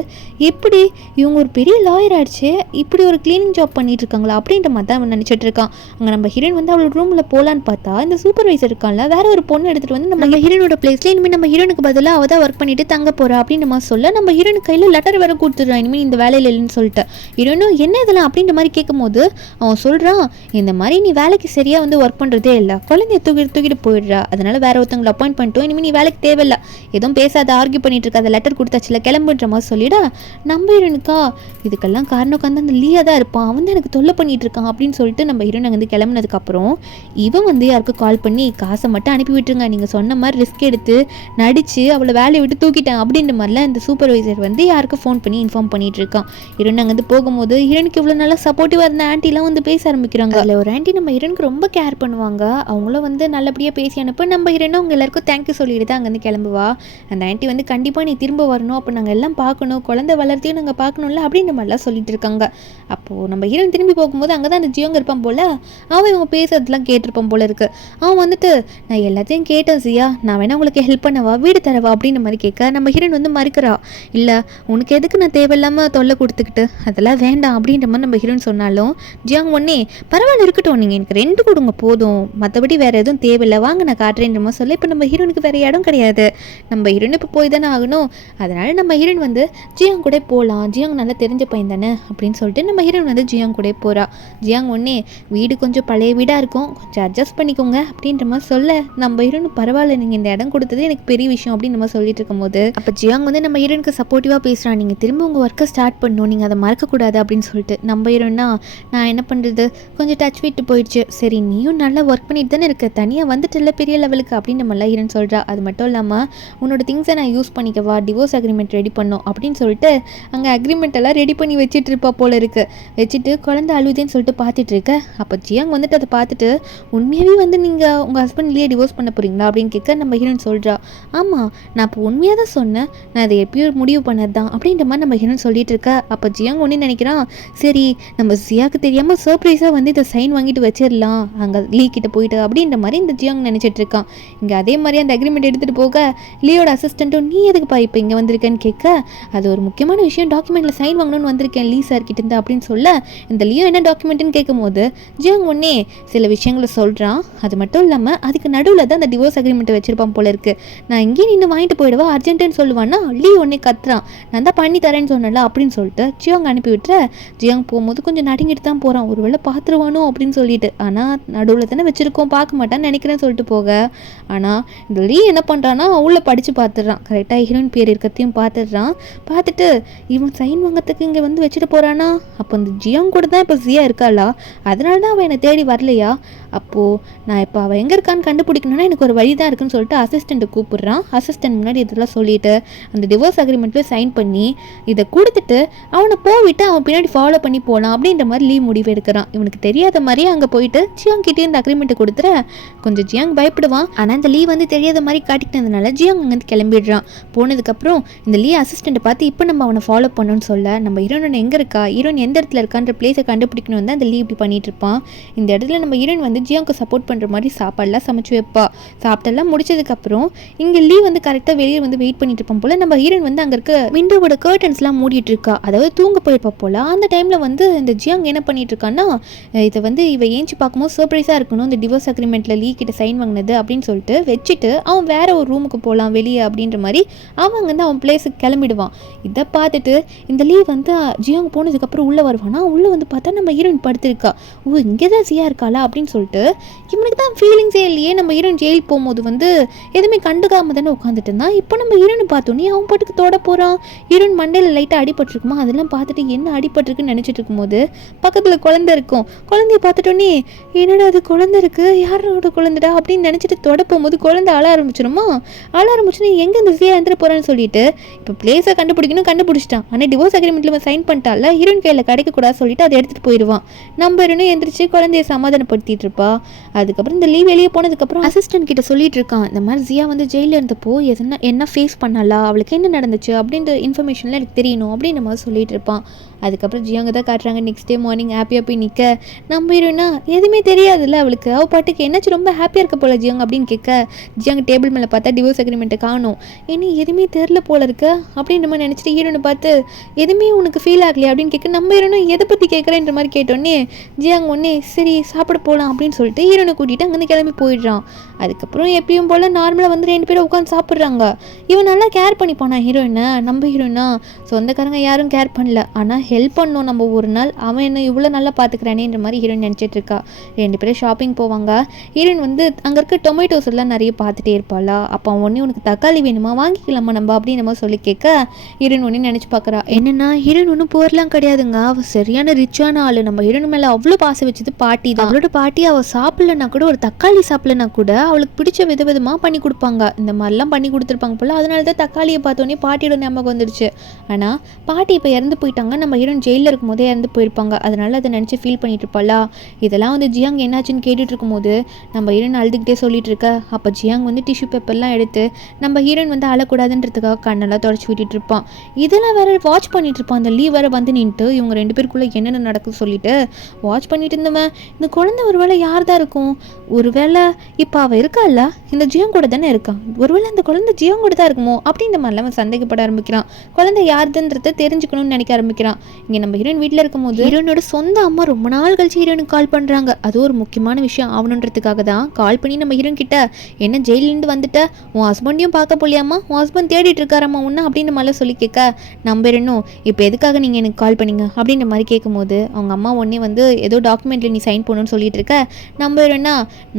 எப்படி இவங்க ஒரு பெரிய லாயர் ஆயிடுச்சு, இப்படி ஒரு கிளீனிங் ஜாப் பண்ணிட்டு இருக்காங்களா அப்படின்ற மாதிரி தான் அவன் நினச்சிட்டு இருக்கான். அங்கே நம்ம ஹீரோயின் வந்து அவளோட ரூமில் போகலான்னு பார்த்தா இந்த சூப்பர்வைசர் இருக்கான்ல வேற ஒரு பொண்ணு எடுத்துகிட்டு வந்து நம்ம ஹீரோனோட பிளேஸ்ல இனிமேல் நம்ம ஹீரோனுக்கு பதிலாக அவள் தான் ஒர்க் பண்ணிட்டு தங்க போறா அப்படின்னு நம்ம சொல்ல நம்ம ஹீரோனு கையில் லெட்டர் வேற கொடுத்துட்றான் இனிமேல் இந்த வேலையில் இல்லைன்னு சொல்லிட்டு. ஹீரோனும் என்ன இதெல்லாம் அப்படின்ற மாதிரி கேட்கும் போது அவன் சொல்கிறான், இந்த மாதிரி நீ வேலைக்கு சரியாக வந்து ஒர்க் பண்ணுறதே இல்லை, குழந்தைய தூக்கிட்டு போயிடுறா, அதனால வேற ஒருத்தவங்களை அப்பாயிண்ட் பண்ணிட்டோம், இனிமேல் நீ வேலைக்கு தேவையில்லை, எதுவும் பேசாத ஆர்கியூ பண்ணிட்டு இருக்காத, லெட்டர் கொடுத்தாச்சுல கிளம்புன்ற மாதிரி சொல்லிட. நம்ம ஹீரோனுக்கா இதுக்கெல்லாம் காரணம் உட்காந்து அந்த லீயா தான் இருப்பான், அவன் தான் எனக்கு தொல்லை பண்ணிட்டு இருக்கான் அப்படின்னு சொல்லிட்டு நம்ம ஹீரோன் அங்கே வந்து கிளம்புனதுக்கப்புறம் இவன் வந்து யாருக்கும் கால் பண்ணி காசை மட்டும் அனுப்பி விட்டுருங்க, நீங்கள் சொன்ன மாதிரி ரிஸ்க் எடுத்து நடிச்சு அவளை வேலையை விட்டு தூக்கிட்டேன் அப்படின்ற மாதிரிலாம் இந்த சூப்பர்வைசர் வந்து யாருக்கும் ஃபோன் பண்ணி இன்ஃபார்ம் பண்ணிட்டு இருக்கான். ஹீரோன் அங்கே வந்து போகும்போது ஹீரோனுக்கு இவ்வளோ நல்லா சப்போர்ட்டிவாக இருந்த ஆண்டிலாம் வந்து பேச ஆரம்பிக்கிறாங்க. அதில் ஒரு ஆண்டி நம்ம ஹீரோனுக்கு ரொம்ப கேர் பண்ணுவாங்க, அவங்களும் வந்து நல்லபடியாக பேசி அனுப்ப நம்ம ஹீரோனும் அவங்க எல்லாருக்கும் தேங்க்யூ சொல்லிட்டு தான் அங்கேருந்து கிளம்புவா. அந்த ஆண்டி வந்து கண்டிப்பாக நீ திரும்ப வரணும், அப்போ நாங்கள் எல்லாம் பார்க்கணும், குழந்தை வளர்த்தையும் நாங்கள் பார்க்கணும்ல அப்படின்ற மாதிரிலாம் சொல்லிட்டு இருக்காங்க. அப்போது நம்ம ஹீரோன் திரும்பி போகும்போது அங்கே தான் அந்த ஜியோங்க இருப்பான் போல், அவன் இவங்க பேசுறதுலாம் கேட்டிருப்பான் போல இருக்கு. அவன் வந்துட்டு நான் எல்லாத்தையும் கேட்டேன் சியா, நான் வேணா உங்களுக்கு ஹெல்ப் பண்ணவா, வீடு தரவா அப்படின்ற மாதிரி கேட்க நம்ம ஹீரோன் வந்து மறுக்கிறா. இல்லை உனக்கு எதுக்கு நான் தேவையில்லாமல் தொல்லை கொடுத்துக்கிட்டு, அதெல்லாம் வேண்டாம் அப்படின்ற மாதிரி நம்ம ஹீரோன் சொன்னாலும் ஜியாங் ஒன்னே பரவாயில்ல இருக்கட்டும், நீங்கள் எனக்கு ரெண்டு கொடுங்க போதும், மற்றபடி வேறு எதுவும் தேவையில்லை, வாங்க நான் காட்டுறேன்ற மாதிரி சொல்ல. இப்போ நம்ம ஹீரோனுக்கு வேறு இடம் கிடையாது, நம்ம ஹீரோன் இப்போ போய் தானே ஆகணும், அதனால நம்ம ஹீரோன் வந்து ஜியாங் கூட போகலாம், ஜியாங் நல்லா தெரிஞ்ச பையன் தானே அப்படின்னு சொல்லிட்டு நம்ம ஹீரோன் வந்து ஜியாங் கூட போகிறா. ஜியாங் ஒன்னே வீடு கொஞ்சம் பழைய வீடாக இருக்கும், கொஞ்சம் அட்ஜஸ்ட் பண்ணிக்கோங்க அப்படின்ற மாதிரி சொல்ல நம்ம ஹீரோனு பரவாயில்ல, நீங்கள் இந்த இடம் கொடுத்தது எனக்கு பெரிய விஷயம் அப்படின்னு நம்ம சொல்லிட்டு இருக்கும்போது அப்போ ஜியாங் வந்து நம்ம ஹீரோனுக்கு சப்போர்ட்டிவாக பேசுகிறான், நீங்கள் திரும்ப உங்கள் ஒர்க்கை ஸ்டார்ட் பண்ணணும், நீங்கள் அதை மறக்கக்கூடாது அப்படின்னு சொல்லிட்டு. நம்ம ஹீரோன்னா நான் என்ன பண்ணுறது, கொஞ்சம் டச் விட்டு போயிடுச்சு, சரி நீயும் நல்லா ஒர்க் பண்ணிட்டு தானே இருக்க, தனியாக வந்துட்டு இல்லை பெரிய லெவலுக்கு அப்படின்னு நம்ம ஹீரோன் சொல்கிறா. அது மட்டும் இல்லாமல் உன்னோட திங்ஸை நான் யூஸ் பண்ணிக்கவா, டிவோர்ஸ் அக்ரிமெண்ட் ரெடி பண்ணோம் அப்படின்னு சொல்லிட்டு அங்கே அக்ரிமெண்ட் எல்லாம் ரெடி பண்ணி வச்சுட்டு இருப்பா போல இருக்கு. வச்சுட்டு குழந்தை அழுகுதேன்னு சொல்லிட்டு பார்த்துட்டு இருக்க. அப்போ ஜியாங் வந்துட்டு அதை பார்த்துட்டு உண்மையாகவே வந்து நீங்கள் உங்கள் ஹஸ்பண்ட் இல்லையே டிவோர்ஸ் பண்ண போகிறீங்களா அப்படின்னு கேட்க நம்ம ஹீரோன் சொல்கிறா, ஆமாம் நான் இப்போ உண்மையாக தான் சொன்னேன், நான் அதை எப்பயும் முடிவு பண்ணது தான் அப்படின்ற மாதிரி நம்ம ஹீரோன் சொல்லிட்டு இருக்க. அப்போ ஜியாங் ஒன்று நினைக்கிறான், சரி நம்ம ஜியாவுக்கு தெரியாமல் சர்ப்ரைஸாக வந்து இதை சைன் வாங்கிட்டு வச்சிடலாம் அங்கே லீ கிட்ட போயிட்டு அப்படின்ற மாதிரி இந்த ஜியாங் நினச்சிட்டு இருக்கான். இங்கே அதே மாதிரி அந்த அக்ரிமெண்ட் எடுத்துகிட்டு போக லீயோட அசிஸ்டண்ட்டும் நீ எதுக்குப்பா இப்போ இங்கே வந்திருக்கேன்னு கேட்க, அது ஒரு முக்கியமான விஷயம், டாக்குமெண்ட்டில் சைன் வாங்கணும்னு வந்திருக்கேன் லீ சார் கிட்ட இருந்து அப்படின்னு சொல்ல, இந்த லியோ என்ன டாக்குமெண்ட்டுன்னு கேட்கும்போது ஜியாங் ஒன்னே சில விஷயங்களை சொல்கிறான். அது மட்டும் இல்லாமல் அதுக்கு நடுவில் தான் அந்த டிவோர்ஸ் அக்ரிமெண்ட் வச்சிருப்பான் போல இருக்கு, நான் இங்கேயே நின்று வாங்கிட்டு போயிடுவா அர்ஜென்ட்டுன்னு சொல்லுவான்னா லீ ஒன்னே கத்துறான், நான் தான் பண்ணி தரேன்னு சொன்னல அப்படின்னு சொல்லிட்டு ஜியாங் அனுப்பி விட்டுற. ஜியாங் போகும்போது கொஞ்சம் நடுங்கிட்டு தான் போகிறான், ஒருவேளை பார்த்துருவானோ அப்படின்னு சொல்லிட்டு, ஆனால் நடுவில் தானே வச்சுருக்கோம் பார்க்க மாட்டான்னு நினைக்கிறேன்னு சொல்லிட்டு போக, ஆனால் இந்த லீ என்ன பண்ணுறான்னா உள்ள படித்து பார்த்துடுறான், கரெக்டாக ஹீரோயின் பேர் இருக்கிறதையும் பார்த்துடுறான். பார்த்துட்டு இவன் சைன் வாங்கிறதுக்கு இங்கே வந்து வச்சுட்டு போகிறானா, அப்போ அந்த ஜியாங் கூட தான் இப்போ ஜியா இருக்காளா, அதனால தான் அவன் என்னை தேடி வரலையா, அப்போது நான் இப்போ அவள் எங்கே இருக்கான்னு கண்டுபிடிக்கணும்னா எனக்கு ஒரு வழி தான் இருக்குன்னு சொல்லிட்டு அசிஸ்டண்ட்டை கூப்பிட்றான். அசிஸ்டன்ட் முன்னாடி இதெல்லாம் சொல்லிவிட்டு அந்த டிவோர்ஸ் அக்ரிமெண்ட்லேயும் சைன் பண்ணி இதை கொடுத்துட்டு அவனை போவிட்டு அவன் பின்னாடி ஃபாலோ பண்ணி போகலாம் அப்படின்ற மாதிரி லீவ் முடிவு எடுக்கிறான். இவனுக்கு தெரியாத மாதிரியே அங்கே போயிட்டு ஜியாங் கிட்டே இந்த அக்ரிமெண்ட்டை கொடுத்துற கொஞ்சம் ஜியாங் பயப்படுவான். ஆனால் இந்த லீவ் வந்து தெரியாத மாதிரி காட்டிக்கிட்டதுனால ஜியாங் அங்கேருந்து கிளம்பிடுறான். போனதுக்கப்புறம் இந்த லீ அசிஸ்டண்ட்டை பார்த்து இப்போ நம்ம அவனை ஃபாலோ பண்ணணும்னு சொல்ல, நம்ம ஹீரோன் எங்கே இருக்கா, ஹீரோன் எந்த இடத்துல இருக்கான்ற பிளேஸை கண்டுபிடிக்கணும் தான் இந்த லீவ் இப்படி பண்ணிட்டு இருப்பான். இந்த இடத்துல நம்ம ஹீரோன் வந்து ஜியாங்க்கு சப்போர்ட் பண்ணுற மாதிரி சாப்பாடுலாம் சமைச்சு வைப்பா. சாப்பிட்டெல்லாம் முடிச்சதுக்கப்புறம் இங்கே லீ வந்து கரெக்டாக வெளியே வந்து வெயிட் பண்ணிட்டு இருப்பான் போல். நம்ம ஹீரோன் வந்து அங்கே இருக்க விண்டோவோட கர்டன்ஸ்லாம் மூடிட்டு இருக்கா, அதாவது தூங்க போயிருப்பா போல். அந்த டைமில் வந்து இந்த ஜியாங் என்ன பண்ணிட்டு இருக்கான்னா, இதை வந்து இவ ஏஞ்சி பார்க்கும்போது சர்ப்ரைஸாக இருக்கணும், இந்த டிவோர்ஸ் அக்ரிமெண்ட்டில் லீ கிட்ட சைன் வாங்கினது அப்படின்னு சொல்லிட்டு வச்சுட்டு அவன் வேற ஒரு ரூமுக்கு போகலாம் வெளியே அப்படின்ற மாதிரி அவன் வந்து அவன் பிளேஸுக்கு கிளம்பிடுவான். இதை பார்த்துட்டு இந்த லீ வந்து ஜியாங் போனதுக்கப்புறம் உள்ளே வருவானா, உள்ளே வந்து பார்த்தா நம்ம ஹீரோயின் படுத்திருக்கா. ஓ இங்கே தான் ஜியா இருக்காளா அப்படின்னு சொல்லிட்டு இவனுக்கு தான் ஃபீலிங்ஸே இல்லையே. நம்ம ஹீரோயின் ஜெயில் போகும்போது வந்து எதுவுமே கண்டுக்காம தானே உட்காந்துட்டு இருந்தான். இப்போ நம்ம ஹீரோனை பார்த்தோன்னே அவன் பாட்டுக்கு தொட போகிறான். ஹீரோயின் மண்டையில் லைட்டாக அடிபட்டிருக்குமா, அதெல்லாம் பார்த்துட்டு என்ன அடிபட்டிருக்குன்னு நினச்சிட்டு இருக்கும்போது பக்கத்தில் குழந்தை இருக்கும். குழந்தைய பார்த்துட்டோன்னே என்னடா அது குழந்தை இருக்குது, யாரோட குழந்தைடா அப்படின்னு நினச்சிட்டு தொட போகும்போது குழந்தை அழ ஆரம்பிச்சிருமா. அழ ஆரம்பிச்சுன்னா எங்கே இந்த ஜியா எழுந்துட்டு போகிறான்னு சொல்லிட்டு இப்போ பிளேஸை கண்டுபிடிச்சிட்டான். ஆனால் டிவோர்ஸ் அக்ரிமெண்ட்டில் சைன் பண்ணிட்டால ஹீரோயின் கையில் கிடைக்கக்கூடாது சொல்லிட்டு அதை எடுத்துகிட்டு போயிடுவான். நம்ம ஹீரோனும் எந்திரிச்சு குழந்தைய சமாதானப்படுத்திட்டு இருப்பா. அதுக்கப்புறம் இந்த லீவ் வெளியே போனதுக்கப்புறம் அசிஸ்டன்ட் கிட்ட சொல்லிட்டு இருக்கான், இந்த மாதிரி ஜியா வந்து ஜெயிலில் இருந்தப்போ என்ன ஃபேஸ் பண்ணலாம், அவளுக்கு என்ன நடந்துச்சு அப்படின்ற இன்ஃபர்மேஷன்லாம் எனக்கு தெரியணும் அப்படின்னு மாதிரி சொல்லிட்டு இருப்பான். அதுக்கப்புறம் ஜியாங்க தான் காட்டுறாங்க நெக்ஸ்ட் டே மார்னிங் ஹாப்பியாக போய் நிற்க. நம்ம ஹீரோயினா எதுவுமே தெரியாதுல்ல அவளுக்கு, அவள் பாட்டுக்கு என்னாச்சும் ரொம்ப ஹாப்பியாக இருக்க போல ஜியாங் அப்படின்னு கேட்க, ஜியாங்க டேபிள் மேலே பார்த்தா டிவோர்ஸ் அக்ரிமெண்ட்டை காணும். இனி எதுவுமே தெரில போல இருக்கு அப்படின்ற மாதிரி நினச்சிட்டு ஹீரோனை பார்த்து எதுவுமே உனக்கு ஃபீல் ஆகலையா அப்படின்னு கேட்க, நம்ம ஹீரோனை எதை பற்றி கேட்குறேன்ற மாதிரி கேட்டோன்னே ஜியாங் ஒன்னே சரி சாப்பிட போகலாம் அப்படின்னு சொல்லிட்டு ஹீரோனை கூட்டிகிட்டு அங்கேருந்து கிளம்பி போயிடுறான். அதுக்கப்புறம் எப்பயும் போல் நார்மலாக வந்து 2 பேரும் உட்காந்து சாப்பிட்றாங்க. இவன் நல்லா கேர் பண்ணிப்பானா ஹீரோயினை, நம்ம ஹீரோயினா சொந்தக்காரங்க யாரும் கேர் பண்ணல, ஆனால் ஹெல்ப் பண்ணோம் நம்ம ஒரு நாள், அவன் என்ன இவ்வளோ நல்லா பார்த்துக்கிறானேன்ற மாதிரி ஹீரோயின் நினச்சிட்டு இருக்கா. 2 பேரும் ஷாப்பிங் போவாங்க. ஹீரோயின் வந்து அங்கே இருக்க டொமேட்டோஸ் எல்லாம் நிறைய பார்த்துட்டே இருப்பாளா. அப்போ உடனே உனக்கு தக்காளி வேணுமா வாங்கிக்கலாமா நம்ம அப்படின்னு நம்ம சொல்லி கேட்க, ஹீரோயின் ஒன்று நினச்சி பார்க்குறா. என்னன்னா ஹீரோயின் ஒன்றும் போர்லாம் கிடையாதுங்க, அவள் சரியான ரிச்சான ஆள். நம்ம ஹீரோயின் மேலே அவ்வளோ பாசம் வச்சது பாட்டி தான். அவளோட பாட்டி அவள் சாப்பிடலன்னா கூட, ஒரு தக்காளி சாப்பிடலன்னா கூட அவளுக்கு பிடிச்ச விதவிதமாக பண்ணி கொடுப்பாங்க. இந்த மாதிரிலாம் பண்ணி கொடுத்துருப்பாங்க போல. அதனால தான் தக்காளியை பார்த்தோன்னே பாட்டியோட ஞாபகம் வந்துருச்சு. ஆனால் பாட்டி இப்போ இறந்து போயிட்டாங்க, நம்ம ஹீரோயின் ஜெயிலில் இருக்கும் போதே இறந்து போயிருப்பாங்க. அதனால அதை நினச்சி ஃபீல் பண்ணிட்டு இருப்பாளா. இதெல்லாம் வந்து ஜியாங் என்னாச்சுன்னு கேட்டுட்டு இருக்கும்போது நம்ம ஹீரோயின் அழுதுகிட்டே சொல்லிட்டு இருக்க. அப்போ ஜியாங் வந்து டிஷ்யூ பேப்பர்லாம் எடுத்து நம்ம ஹீரோயின் வந்து அழக்கூடாதுன்றதுக்காக கண்ணெல்லாம் தொடச்சி விட்டுட்டு இருப்பான். இதெல்லாம் வேற வாட்ச் பண்ணிட்டு இருப்பான். அந்த லீவ் வேற வந்து நின்றுட்டு இவங்க 2 பேருக்குள்ளே என்னென்ன நடக்குது சொல்லிட்டு வாட்ச் பண்ணிட்டு இருந்தவன், இந்த குழந்தை ஒருவேளை யார் தான் இருக்கும், ஒருவேளை இப்போ அவள் இருக்கால இந்த ஜியாங் கூட தானே இருக்கான், ஒருவேளை அந்த குழந்தை ஜியாங் கூட தான் இருக்குமோ அப்படின்ற மாதிரிலாம் அவன் சந்தேகப்பட ஆரம்பிக்கிறான். குழந்தை யாருதுன்றதை தெரிஞ்சுக்கணும்னு நினைக்க ஆரம்பிக்கிறான். இங்கே நம்ம ஹீரோயின் வீட்டில் இருக்கும்போது ஹீரோனோட சொந்த அம்மா ரொம்ப நாள் கழிச்சு ஹீரோனுக்கு கால் பண்ணுறாங்க. அது ஒரு முக்கியமான விஷயம் ஆகணுன்றதுக்காக தான் கால் பண்ணி நம்ம ஹீரோன் கிட்ட, என்ன ஜெயிலேருந்து வந்துட்ட, உன் ஹஸ்பண்டையும் பார்க்க போலியாமா, உன் ஹஸ்பண்ட் தேடிட்டு இருக்காரம்மா ஒன்று அப்படின்ற மாதிரிலாம் சொல்லி கேட்க, நம்ம இன்னும் இப்போ எதுக்காக நீங்கள் எனக்கு கால் பண்ணீங்க அப்படின்ற மாதிரி கேட்கும்போது அவங்க அம்மா ஒன்றே வந்து ஏதோ டாக்குமெண்ட்டில் நீ சைன் பண்ணணும்னு சொல்லிட்டு இருக்க, நம்ம என்ன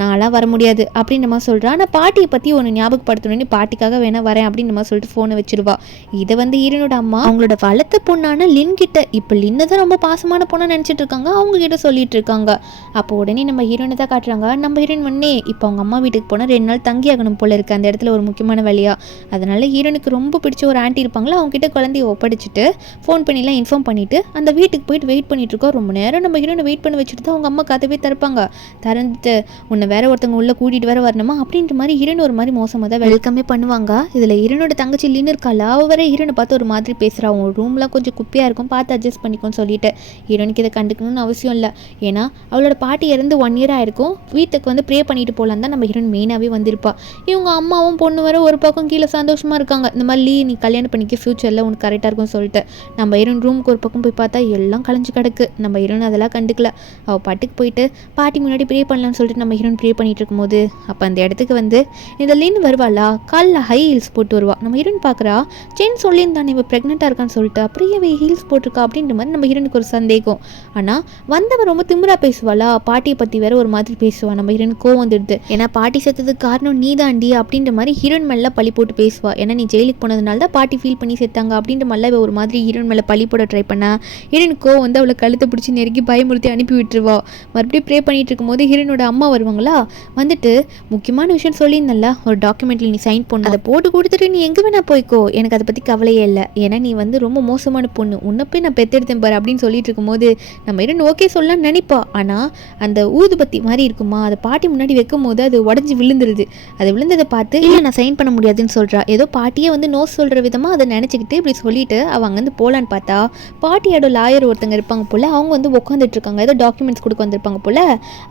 நான்லாம் வர முடியாது அப்படின்ற மாதிரி சொல்கிறா. ஆனால் பாட்டியை பற்றி ஒன்று ஞாபகப்படுத்தணும்னு பாட்டிக்காக வேணா வரேன் அப்படின்ற மாதிரி சொல்லிட்டு ஃபோனை வச்சிருவா. இதை வந்து ஹீரோனோட அம்மா அவங்களோட வளர்த்த பொண்ணான லின் கிட்ட, இப்போ லின்னை தான் ரொம்ப பாசமான பொண்ணை நினச்சிட்டு இருக்காங்க, அவங்க கிட்ட சொல்லிட்டு இருக்காங்க. அப்போ உடனே நம்ம ஹீரோனை தான் காட்டுறாங்க. நம்ம ஹீரோயின் ஒன்னே இப்போ அவங்க அம்மா வீட்டுக்கு போனால் 2 நாள் தங்கி ஆகணும் போல இருக்குது அந்த இடத்துல ஒரு முக்கியமான வேலையா. அதனால ஹீரோனுக்கு ரொம்ப பிடிச்ச ஒரு ஆண்டி இருப்பாங்களா, அவங்க கிட்ட குழந்தைய ஒப்படைச்சிட்டு ஃபோன் பண்ணிலாம் இன்ஃபார்ம் பண்ணிட்டு அந்த வீட்டுக்கு போயிட்டு வெயிட் பண்ணிட்டு இருக்கோம். ரொம்ப நேரம் நம்ம ஹீரோனை வெயிட் பண்ணி வச்சுட்டு தான் அவங்க அம்மா கதவே திறப்பாங்க. திறந்துட்டு உன்னை வேற ஒருத்தவங்க உள்ள கூட்டிட்டு வேற வரணுமா அப்படின்ற மாதிரி ஹீரோன் ஒரு மாதிரி மோசமாக தான் வெல்கமே பண்ணுவாங்க. இதில் ஹீரோனோட தங்கச்சி லின்னு இருக்காளா, அவ வேற ஹீரோனை பார்த்து ஒரு மாதிரி பேசுகிறா. அவங்க ரூம்லாம் கொஞ்சம் குப்பையாக இருக்கும், பார்த்து அட்ஜஸ்ட் பண்ணிக்கோன்னு சொல்லிட்டு. ஹீரோனுக்கு இதை கண்டுக்கணும்னு அவசியம் இல்லை, ஏன்னா அவளோட பாட்டி இறந்து 1 year ஆயிருக்கும். வீட்டுக்கு வந்து ப்ரே பண்ணிட்டு போகலான்னு தான் நம்ம ஹீரோயின் மெயினாகவே வந்திருப்பா. இவங்க அம்மாவும் பொண்ணு வர ஒரு பக்கம் கீழே சந்தோஷமாக இருக்காங்க. இந்த மாதிரி நீ கல்யாணம் பண்ணிக்க, ஃப்யூச்சரில் உனக்கு கரெக்டாக இருக்கும்னு சொல்லிட்டு. நம்ம ஹீரோயின் ரூமுக்கு ஒரு பக்கம் போய் பார்த்தா எல்லாம் கலைஞ்சு கிடக்கு. நம்ம ஹீரோயின் அதெல்லாம் கண்டுக்கல. அவள் பாட்டுக்கு போயிட்டு பாட்டி முன்னாடி ப்ரே பண்ணலான்னு சொல்லிட்டு நம்ம ஹீரோயின் ப்ரே பண்ணிட்டு இருக்கும்போது அப்போ அந்த இடத்துக்கு வந்து இந்த லின் வருவாளா, காலில் ஹை ஹீல்ஸ் போட்டு வருவா. நம்ம ஹீரோயின் பார்க்குறா, செயின் சொல்லியிருந்தானே இவள் ப்ரெக்னெண்ட்டாக இருக்கான்னு சொல்லிட்டு, அப்படியே இவ ஹீல்ஸ் போட்டிருக்கா அப்படின்ற மாதிரி நம்ம ஹீரோனுக்கு ஒரு சந்தேகம். ஆனால் வந்தவன் ரொம்ப திமிரா பேசுவாளா, பாட்டியை பற்றி வேற ஒரு மாதிரி பேசுவா. நம்ம ஹீரோயின் கோவம் வந்துடுது. ஏன்னா பாட்டி செத்ததுக்கு காரணம் நீ தாண்டி அப்படின்ற மாதிரி ஹீரோயின் மேலே பழி போட்டு பேசுவா. ஏன்னா நீ ஜெயிலுக்கு போனதுனால தான் பாட்டி ஃபீல் பண்ணி செத்தாங்க அப்படின்ற மாதிரி ஒரு மாதிரி ஹீரோயின் மேலே பழி போட ட்ரை பண்ணா. ஹீரோயின் கோவம் வந்து அவளை கழுத்தை பிடிச்சி நெருக்கி பயமுறுத்தி அனுப்பி விட்டுருவா. மறுபடியும் ப்ரே பண்ணிட்டு இருக்கும்போது ஹீரோனோட அம்மா வருவாங்களா, வந்துட்டு முக்கியமான விஷயம் சொல்லியிருந்தல, ஒரு டாக்குமெண்ட்டில் நீ சைன் பண்ண, அதை போட்டு கொடுத்துட்டு நீ எங்கே வேணா போய்க்கோ, எனக்கு அதை பற்றி கவலையே இல்லை, ஏன்னா நீ வந்து ரொம்ப மோசமான பொண்ணு, உன்னை போய் நான் பெற்றெடுத்தேன் பாரு அப்படின்னு சொல்லிட்டு இருக்கும்போது நம்ம ஹீரோயின் ஓகே சொல்லலாம்னு நினைப்பா. ஆனால் அந்த ஊதுபத்தி மாதிரி இருக்குமா, அதை பாட்டி முன்னாடி வைக்கும் போது அது உடஞ்சி விழுந்துருது. அது விழுந்ததை பார்த்து இல்லை நான் சைன் பண்ண முடியாதுன்னு சொல்கிறா. ஏதோ பாட்டியே வந்து நோ சொல்கிற விதமாக அதை நினச்சிக்கிட்டு இப்படி சொல்லிட்டு அவங்க வந்து போகலான்னு பார்த்தா பாட்டியோட லாயர் ஒருத்தங்க இருப்பாங்க போல், அவங்க வந்து உட்காந்துட்டு இருக்காங்க, ஏதோ டாக்குமெண்ட்ஸ் கொடுக்க வந்திருப்பாங்க போல்.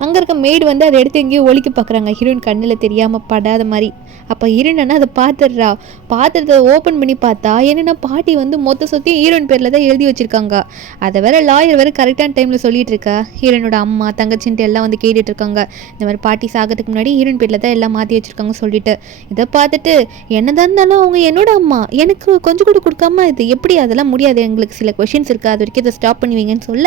அங்கே இருக்க மெய்டு வந்து அதை எடுத்து எங்கேயோ ஒழிக்க பார்க்குறாங்க, ஹீரோயின் கண்ணில் தெரியாமல் படாத மாதிரி. அப்போ ஹீரோயினா அதை பார்த்துடுறா. பார்த்துறத ஓப்பன் பண்ணி பார்த்தா என்னென்னா பாட்டி வந்து மொத்த சொத்தையும் ஹீரோயின் பேரில் தான் எழுதி வச்சுருக்காங்க. அதை வேற லாயர் வேறு கரெக்டான டைமில் சொல்லிட்டு இருக்கா. ஹீரோனோட அம்மா தங்கச்சின்ட்டு எல்லாம் வந்து கேட்டுட்டு இருக்காங்க, இந்த மாதிரி பாட்டி சாகிறதுக்கு முன்னாடி ஹீரோயின் பேரில் தான் எல்லாம் மாற்றி வச்சுருக்காங்க சொல்லிட்டு. இதை பார்த்துட்டு என்னதான் இருந்தாலும் அவங்க என்னோட அம்மா, எனக்கு கொஞ்சம் கூட கொடுக்காம இது எப்படி, அதெல்லாம் முடியாது, எங்களுக்கு சில கொஷின்ஸ் இருக்குது, அது வரைக்கும் இதை ஸ்டாப் பண்ணுவீங்கன்னு சொல்ல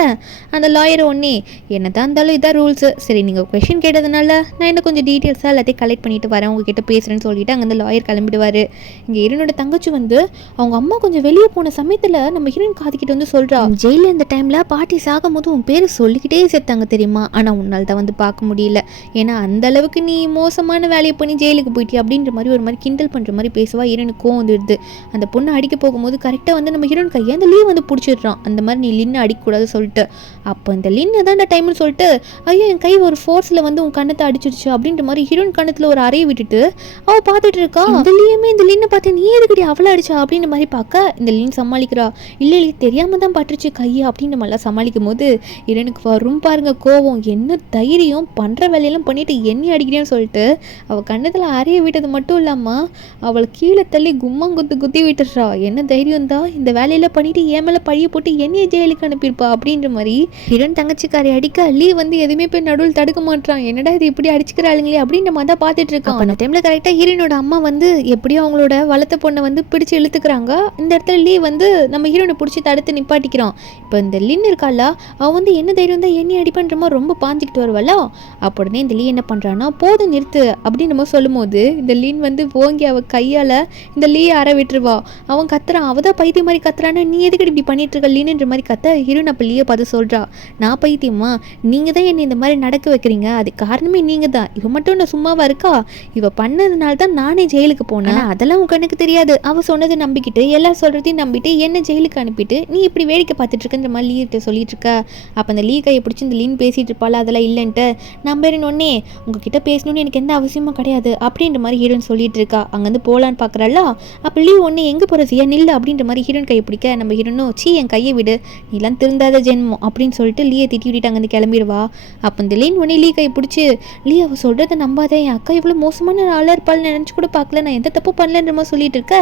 அந்த லாயரை ஒன்னே என்னதான் இருந்தாலும் இதான் ரூல்ஸு, சரி நீங்கள் கொஷின் கேட்டதுனால நான் என்ன கொஞ்சம் டீட்டெயில்ஸாக எல்லாத்தையும் கலெக்ட் பண்ணிட்டு வரேன், உங்ககிட்ட பேசுகிறேன்னு சொல்லிட்டு அங்கே அந்த லாயர் கிளம்பிடுவார். இங்கே ஹீரோனோட தங்கச்சி வந்து அவங்க அம்மா கொஞ்சம் வெளியே போன சமயத்தில் நம்ம ஹீரோயின் காதுக்கிட்ட வந்து சொல்கிறா, ஜெயிலில் இந்த டைமில் பாட்டி சாகும் போது உன் பேர் சொல்லிக்கிட்டே சேர்த்தாங்க தெரியுமா, ஆனால் உன்னால் தான் வந்து பார்க்க முடியல, ஏன்னா அந்த அளவுக்கு நீ மோசமான வேலையை பண்ணி ஜெயிலுக்கு போயிட்டி அப்படின்ற மாதிரி ஒரு மாதிரி கிண்டல் பண்ணுற மாதிரி பேசுவா. ஹீரோனுக்கு கோவம் வந்துடுது. அந்த பொண்ணு அடிக்க போகும்போது கரெக்டாக வந்து நம்ம ஹீரோயின் கையை அந்த லீவ் வந்து பிடிச்சிடுறான், அந்த மாதிரி நீ லின்னு அடிக்கக்கூடாது சொல்லிட்டு. அப்போ இந்த லின்னு தான் டைம்னு சொல்லிட்டு ஐயோ என் கை ஒரு ஃபோர்ஸில் வந்து உன் கண்ணத்தை அடிச்சிருச்சு அப்படின்ற மாதிரி ஹீரோயின் கண்ணத்தில் ஒரு அறையை விட்டுட்டு அவள் பார்த்துட்டு இருக்கா. இதுலேயுமே இந்த லின்னை பார்த்து நீ எதுக்கடி அவளை அடிச்சா அப்படின்ற மாதிரி பார்க்க இந்த லின் சமாளிக்கிறா, இல்லை இல்லை தெரியாமல் தெரியாமல் தான் பட்டுருச்சு கையை அப்படின்னு நம்மளாம் சமாளிக்கும் போது ஹீரோனுக்கு வரும் பாருங்க கோவம். என்ன தைரியம், பண்ணுற வேலையெல்லாம் பண்ணிட்டு எண்ணெய் அடிக்கிறேன்னு சொல்லிட்டு அவள் கண்ணத்தில் அறைய விட்டது மட்டும் இல்லாமல் அவளை கீழே தள்ளி கும்மாங்குத்து குத்தி விட்டுறா. என்ன தைரியம் தான் இந்த வேலையெல்லாம் பண்ணிட்டு ஏன் மேலே பழிய போட்டு என்னைய ஜெயிலுக்கு அனுப்பியிருப்பா அப்படின்ற மாதிரி ஹீரோன் தங்கச்சிக்காரி அடிக்க லீ வந்து எதுவுமே போய் நடுவில் தடுக்க மாட்டான். என்னடா இது இப்படி அடிச்சுக்கிறாளுங்களே அப்படின்ற மாதிரி தான் பார்த்துட்டு இருக்கான். அந்த டைமில் கரெக்டாக ஹீரோனோட அம்மா வந்து எப்படியோ அவங்களோட வளர்த்த பொண்ணை வந்து பிடிச்சி இழுத்துக்கிறாங்க. இந்த இடத்துல லீ வந்து நம்ம ஹீரோனை பிடிச்சி தடுத்து நிப்பாட்டிக்கிறான். இப்போ இந்த லின் இருக்கால அவன் வந்து என்ன தைரியம் தான் எண்ணெய் அடிப்பன்ற மாதிரி ரொம்ப பாஞ்சிக்கிட்டு வருவாளா. அப்படின்னே இந்த லீ என்ன பண்ணுறான்னா போதும் நிறுத்து அப்படின்னு நம்ம சொல்லும் போது இந்த லீன் வந்து ஓங்கி அவள் கையால் இந்த லீயை அற விட்டுருவா. அவன் கத்துறான். அவள் தான் பைத்தியம் மாதிரி கத்துறான்னா நீ எதுக்கு இப்படி பண்ணிட்டு இருக்க லீனுன்ற மாதிரி கத்த ஹீரோன் அப்போ லீயை பார்த்து சொல்கிறா, நான் பைத்தியமா, நீங்கள் தான் என்னை இந்த மாதிரி நடக்க வைக்கிறீங்க, அது காரணமே நீங்கள் தான். இவன் மட்டும் நான் சும்மாவா இருக்கா, இவ பண்ணதுனால தான் நானே ஜெயிலுக்கு போனேன். அதெல்லாம் உன் கண்ணுக்கு தெரியாது. அவள் சொன்னதை நம்பிக்கிட்டு எல்லா சொல்கிறதையும் நம்பிட்டு என்ன ஜெயிலுக்கு அனுப்பிட்டு நீ இப்படி வேடிக்கை பார்த்துட்டு இருக்கன்ற மாதிரி லீகிட்ட சொல்லிட்டு இருக்க. அப்போ அந்த லீ கையை பிடிச்சி இந்த லீன் பேசிட்டு இருப்பாள். அதெல்லாம் இல்லைன்ட்டு நம்பேன்னு ஒன்னே உங்ககிட்ட பேசணும்னு எனக்கு எந்த அவசியமும் கிடையாது அப்படின்ற மாதிரி ஹீரோன் சொல்லிட்டு இருக்கா. அங்கேருந்து போகலான்னு பார்க்குறாளா. அப்போ லீ ஒன்று எங்கே போகிறசியா நில்லு அப்படின்ற மாதிரி ஹீரோன் கையை பிடிக்க நம்ம ஹீரோனும் சீ என் கையை விடு, நீலாம் திருந்தாத ஜென்மம் அப்படின்னு சொல்லிட்டு லீயை திட்டி விட்டுட்டு அங்கேருந்து கிளம்பிடுவா. அப்போ இந்த லீன் ஒன்னே லீ கையை பிடிச்சி லீ அவள் சொல்கிறத நம்பாத, என் அக்கா இவ்வளோ மோசமான ஆளாக இருப்பாள்னு நினச்சி கூட பார்க்கல, நான் எந்த தப்பு பண்ணலன்ற மாதிரி சொல்லிட்டு இருக்க.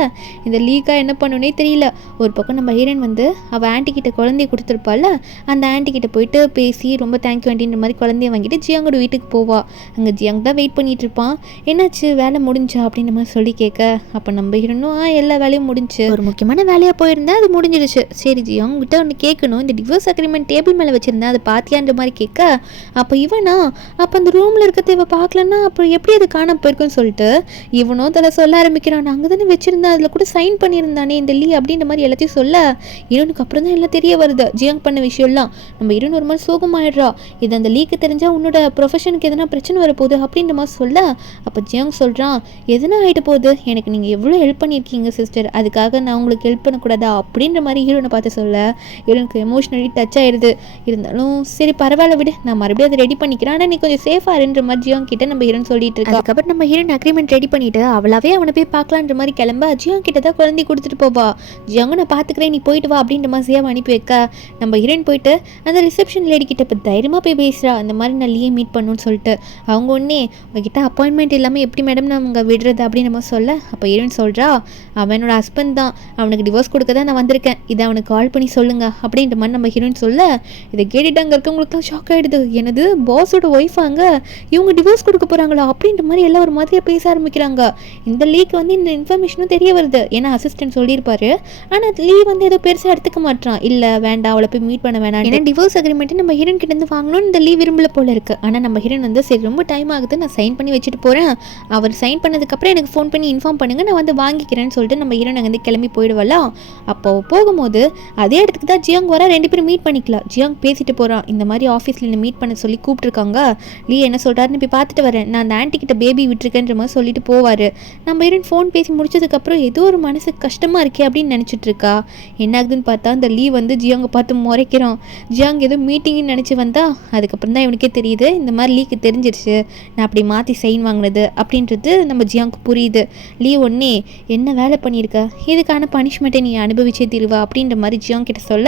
இந்த லீக்கா என்ன பண்ணுனே தெரியல. ஒரு பக்கம் நம்ம ஹீரோன் வந்து அவள் ஆன்ட்டி கிட்ட குழந்தைய கொடுத்துருப்பாள். அந்த ஆன்ட்டி கிட்ட போயிட்டு பேசி ரொம்ப தேங்க்யூ ஆண்டின்ற மாதிரி குழந்தைய வாங்கிட்டு ஜியாங்கோட வீட்டுக்கு போவா. அங்கே ஜியாங் தான் வெயிட் பண்ணிட்டு இருப்பான். என்னாச்சு வேலை முடிஞ்சா அப்படின்ற மாதிரி சொல்லி கேட்க அப்போ நம்ம ஹீரோனும் எல்லா வேலையும் முடிஞ்சு ஒரு முக்கியமான வேலையாக போயிருந்தேன், அது முடிஞ்சிடுச்சு. சரி ஜியாங் கிட்ட ஒன்று கேட்கணும், இந்த டிவோர்ஸ் அக்ரிமெண்ட் டேபிள் மேலே வச்சிருந்தேன், அதை பார்த்தியான்ற மாதிரி கேட்க அப்போ இவனா அப்போ அந்த ரூமில் இருக்கிறத இவ பார்க்கலன்னா அப்புறம் எப்படி அது காண போயிருக்குன்னு சொல்லிட்டு இவனோ தலை சொல்ல ஆரம்பிக்கிறான். நான் அங்கே தானே வச்சிருந்தேன், அதில் கூட சைன் பண்ணியிருந்தானே இந்த லீ அப்படின்ற மாதிரி எல்லாத்தையும் சொல்ல ஹீரோனுக்கு அப்புறம் தான் எல்லாம் தெரிய வருது ஜியாங் பண்ண விஷயம்லாம். நம்ம ஹீரோன் ஒரு மாதிரி சோகமாயிடுறா. இது அந்த லீக்கு தெரிஞ்சால் உன்னோட ப்ரொஃபஷனுக்கு எதனா பிரச்சனை வரப்போகுது அப்படின்ற மாதிரி சொல்ல அப்போ ஜியாங் சொல்கிறான், எதனா ஆகிட்டு போகுது, எனக்கு நீங்கள் எவ்வளோ ஹெல்ப் பண்ணியிருக்கீங்க சிஸ்டர், அதுக்காக நான் உங்களுக்கு ஹெல்ப் பண்ணக்கூடாதா அப்படின்ற மாதிரி ஹீரோனை பார்த்து சொல்ல ஹீரோனுக்கு எமோஷ்னலி டச் ஆயிடுது. இருந்தாலும் சரி பரவாயில்ல விடு, நான் மறுபடியும் அதை ரெடி பண்ணிக்கிறேன், ஆனால் நீ கொஞ்சம் சேஃபாக இருன்ற மாதிரி ஜியாங் கிட்ட நம்ம ஹீரோன் சொல்லிட்டு இருக்கா. அதுக்கப்புறம் நம்ம ஹீரோன் அக்ரிமெண்ட் ரெடி பண்ணிட்டு அவளாவே அவனை போய் பார்க்கலான்ற மாதிரி கிளம்ப ஜியாங் கிட்ட தான் குழந்தை கொடுத்துட்டு போவா. ஜியாங்க நான் பார்த்துக்கிறேன் நீ போயிட்டு வா அப்படின்ற மாதிரி சேவை அனுப்பி வைக்க நம்ம ஹீரோன் போயிட்டு அந்த ரிசப்ஷன் லேடி கிட்ட இப்போ தைரியமாக போய் பேசுகிறா, இந்த மாதிரி நான் லீயை மீட் பண்ணணும்னு சொல்லிட்டு. அவங்க ஒன்றே உங்ககிட்ட அப்பாயின்மெண்ட் இல்லாமல் எப்படி மேடம் நான் அவங்க விடுறது அப்படின்னு நம்ம சொல்ல அப்போ ஹீரோன் சொல்கிறா, அவனோட ஹஸ்பண்ட் தான், அவனுக்கு டிவோர்ஸ் கொடுக்க தான் நான் வந்திருக்கேன், இதை அவனுக்கு கால் பண்ணி சொல்லுங்க அப்படின்ற மாதிரி நம்ம ஹீரோன் சொல்ல இதை கேட்டுட்டு அங்கே இருக்கவங்களுக்கு தான் ஷாக் ஆகிடுது. எனது பாஸோட ஒய்ஃபாங்க இவங்க டிவோர்ஸ் கொடுக்க போகிறாங்களா அப்படின்ற மாதிரி எல்லாம் ஒரு மாதிரியாக பேச ஆரம்பிக்கிறாங்க. இந்த லீக்கு வந்து இந்த இன்ஃபர்மேஷனும் தெரிய வருது, ஏன்னா அசிஸ்டன்ட் சொல்லியிருப்பாரு. ஆனால் லீ வந்து ஏதோ பெருசாக எடுத்துக்க மாட்டான். இல்லை வேண்டாம் அவளை போய் மீட் பண்ண வேணாம், ஏன்னா டிவோர்ஸ் அக்ரிமெண்ட்டு நம்ம ஹீரோன் கிட்டேருந்து வாங்கணும்னு இந்த லீ விரும்பல போல இருக்கு. ஆனால் நம்ம ஹீரோன் வந்து சரி ரொம்ப டைம் ஆகுது, நான் சைன் பண்ணி வச்சுட்டு போகிறேன், அவர் சைன் பண்ணதுக்கப்புறம் எனக்கு ஃபோன் பண்ணி இன்ஃபார்ம் பண்ணுங்க, நான் வந்து வாங்கிக்கிறேன்னு சொல்லிட்டு நம்ம ஹீரோன் அங்கேருந்து கிளம்பி போயிடுவலாம். அப்போ போகும்போது அதே இடத்துக்கு தான் ஜியாங் வர, ரெண்டு பேரும் மீட் பண்ணிக்கலாம். ஜியாங் பேசிட்டு போகிறான், இந்த மாதிரி ஆஃபீஸில் என்ன மீட் பண்ண சொல்லி கூப்பிட்டுருக்காங்க, லீ என்ன சொல்கிறாருன்னு போய் பார்த்துட்டு வரேன், நான் அந்த ஆன்ட்டி கிட்ட பேபி விட்டுருக்கேன்ற மாதிரி சொல்லிட்டு போவார். நம்ம ஹீரோன் ஃபோன் பேசி முடிச்சதுக்கப்புறம் ஏதோ ஒரு மனசுக்கு கஷ்டமாக இருக்கே அப்படின்னு நினச்சிட்டு இருக்கா. என்ன ஆகுதுன்னு பார்த்தா அந்த லீ வந்து ஜியாங்கை பார்த்து முறைக்கிறான். ஜியாங் ஏதோ மீட்டிங்னு நினச்சி வந்தா அதுக்கப்புறம் தான் இவனுக்கே தெரியுது இந்த மாதிரி லீக்கு தெரிஞ்சிருச்சு நான் அப்படி மாற்றி சைன் வாங்கினது அப்படின்றது நம்ம ஜியாங்க்கு புரியுது. லீ ஒன்னே என்ன வேலை பண்ணியிருக்க, இதுக்கான பனிஷ்மெண்ட்டை நீ அனுபவிச்சே தீருவா அப்படின்ற மாதிரி ஜியாங் கிட்ட சொல்ல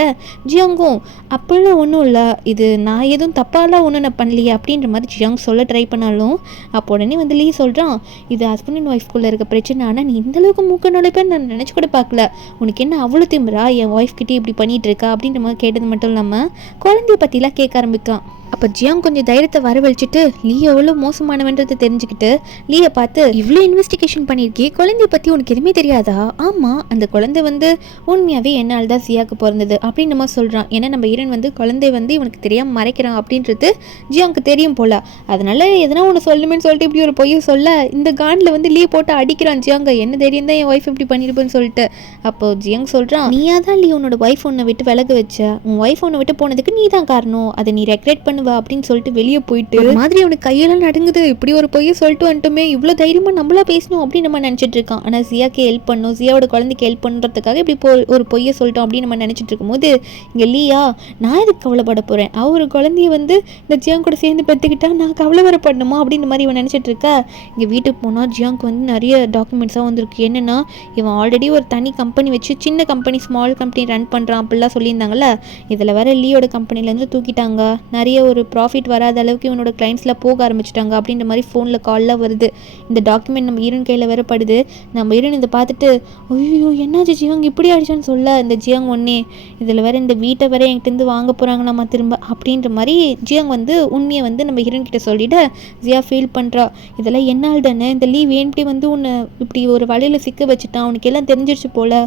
ஜியாங்கும் அப்படிலாம் ஒன்றும் இல்லை, இது நான் எதுவும் தப்பாலாம் ஒன்றும் நான் பண்ணலையே அப்படின்ற மாதிரி ஜியாங் சொல்ல ட்ரை பண்ணாலும் அப்போ உடனே வந்து லீ சொல்கிறான், இது ஹஸ்பண்ட் அண்ட் ஒய்ஃப்குள்ளே இருக்க பிரச்சனை, ஆனால் நீ இந்தளவுக்கு மூக்க நுழைப்பேன்னு நான் நினச்சி கூட பார்க்கல, உனக்கு என்ன அவ்வளோ திமிரா என் ஒய்ஃப்கிட்டே இப்படி பண்ணிகிட்டு இருக்கா அப்படின்ற மாதிரி கேட்டது மட்டும் இல்லாமல் குழந்தைய பற்றிலாம் கேட்க ஆரம்பிக்கான். அப்போ ஜியாங் கொஞ்சம் தைரியத்தை வரவழைச்சிட்டு லீ எவ்வளோ மோசமானவன்றதை தெரிஞ்சுக்கிட்டு லீயை பார்த்து இவ்வளோ இன்வெஸ்டிகேஷன் பண்ணியிருக்கே, குழந்தைய பற்றி உனக்கு எதுவுமே தெரியாதா? ஆமாம், அந்த குழந்தை வந்து உண்மையாகவே என்னால் தான் சியாக்கு பிறந்தது அப்படின்னு நம்ம சொல்கிறான். ஏன்னா நம்ம ஹீரோன் வந்து குழந்தை வந்து இவனுக்கு தெரியாமல் மறைக்கிறான் அப்படின்றது ஜியாங்க்கு தெரியும் போல். அதனால எதனா ஒன்று சொல்லுமேன்னு சொல்லிட்டு இப்படி ஒரு பொய்யை சொல்ல இந்த காண்டில் வந்து லீ போட்டு அடிக்கிறான் ஜியாங்க, என்ன தெரியும் தான் என் ஒய்ஃப் இப்படி பண்ணியிருப்பேன்னு சொல்லிட்டு. அப்போது ஜியாங் சொல்கிறான், நீயா தான் லீ உன்னோட ஒய்ஃப் உன்னை விட்டு விலக வச்ச, உன் ஒய்ஃப் உன்னை விட்டு போனதுக்கு நீ தான் காரணம், அதை நீ ரெக்ரெட் பண்ண பண்ணுவ அப்படின்னு சொல்லிட்டு வெளியே போயிட்டு ஒரு மாதிரி அவனுக்கு கையெல்லாம் நடுங்குது. இப்படி ஒரு பொய்யை சொல்லிட்டு வந்துட்டுமே, இவ்வளோ தைரியமாக நம்மளா பேசணும் அப்படின்னு நம்ம நினச்சிட்டு இருக்கோம். ஆனால் ஜியாக்கு ஹெல்ப் பண்ணும், ஜியாவோட குழந்தைக்கு ஹெல்ப் பண்ணுறதுக்காக இப்படி ஒரு பொய்யை சொல்லிட்டோம் அப்படின்னு நம்ம நினச்சிட்டு இருக்கும்போது இங்கே லீயா நான் எதுக்கு கவலைப்பட போகிறேன், அவர் குழந்தைய வந்து இந்த ஜியாங் கூட சேர்ந்து பெற்றுக்கிட்டா நான் கவலை வர பண்ணணுமா அப்படின்ற மாதிரி இவன் நினச்சிட்டு இருக்கா. இங்கே வீட்டுக்கு போனால் ஜியாங்க்கு வந்து நிறைய டாக்குமெண்ட்ஸாக வந்திருக்கு. என்னென்னா இவன் ஆல்ரெடி ஒரு தனி கம்பெனி வச்சு சின்ன கம்பெனி ஸ்மால் கம்பெனி ரன் பண்ணுறான் அப்படிலாம் சொல்லியிருந்தாங்கல்ல. இதில் வேற லீயோட கம்பெனிலேருந்து தூக்கிட்டாங்க, நிறைய ஒரு ப்ராஃபிட் வராத அளவுக்கு இவனோட கிளைண்ட்ஸில் போக ஆரம்பிச்சிட்டாங்க அப்படின்ற மாதிரி ஃபோனில் காலில் வருது. இந்த டாக்குமெண்ட் நம்ம ஈரன் கையில் வரப்படுது. நம்ம ஈரன் இதை பார்த்துட்டு ஐயோ என்னாச்சு ஜியாங் இப்படி ஆயிடுச்சான்னு சொல்ல, இந்த ஜியாங் ஒன்னே இதில் வேற இந்த வீட்டை வேற என்கிட்ட வாங்க போகிறாங்க நம்ம திரும்ப அப்படின்ற மாதிரி ஜியாங் வந்து உண்மையை வந்து நம்ம ஹீரோயின் கிட்ட சொல்லிட்டு ஜியா ஃபீல் பண்ணுறா. இதெல்லாம் என்னால் தானே, இந்த லீவ் ஏன்டி வந்து உன்னை இப்படி ஒரு வலையில் சிக்க வச்சுட்டான், அவனுக்கு எல்லாம் தெரிஞ்சிருச்சு போல.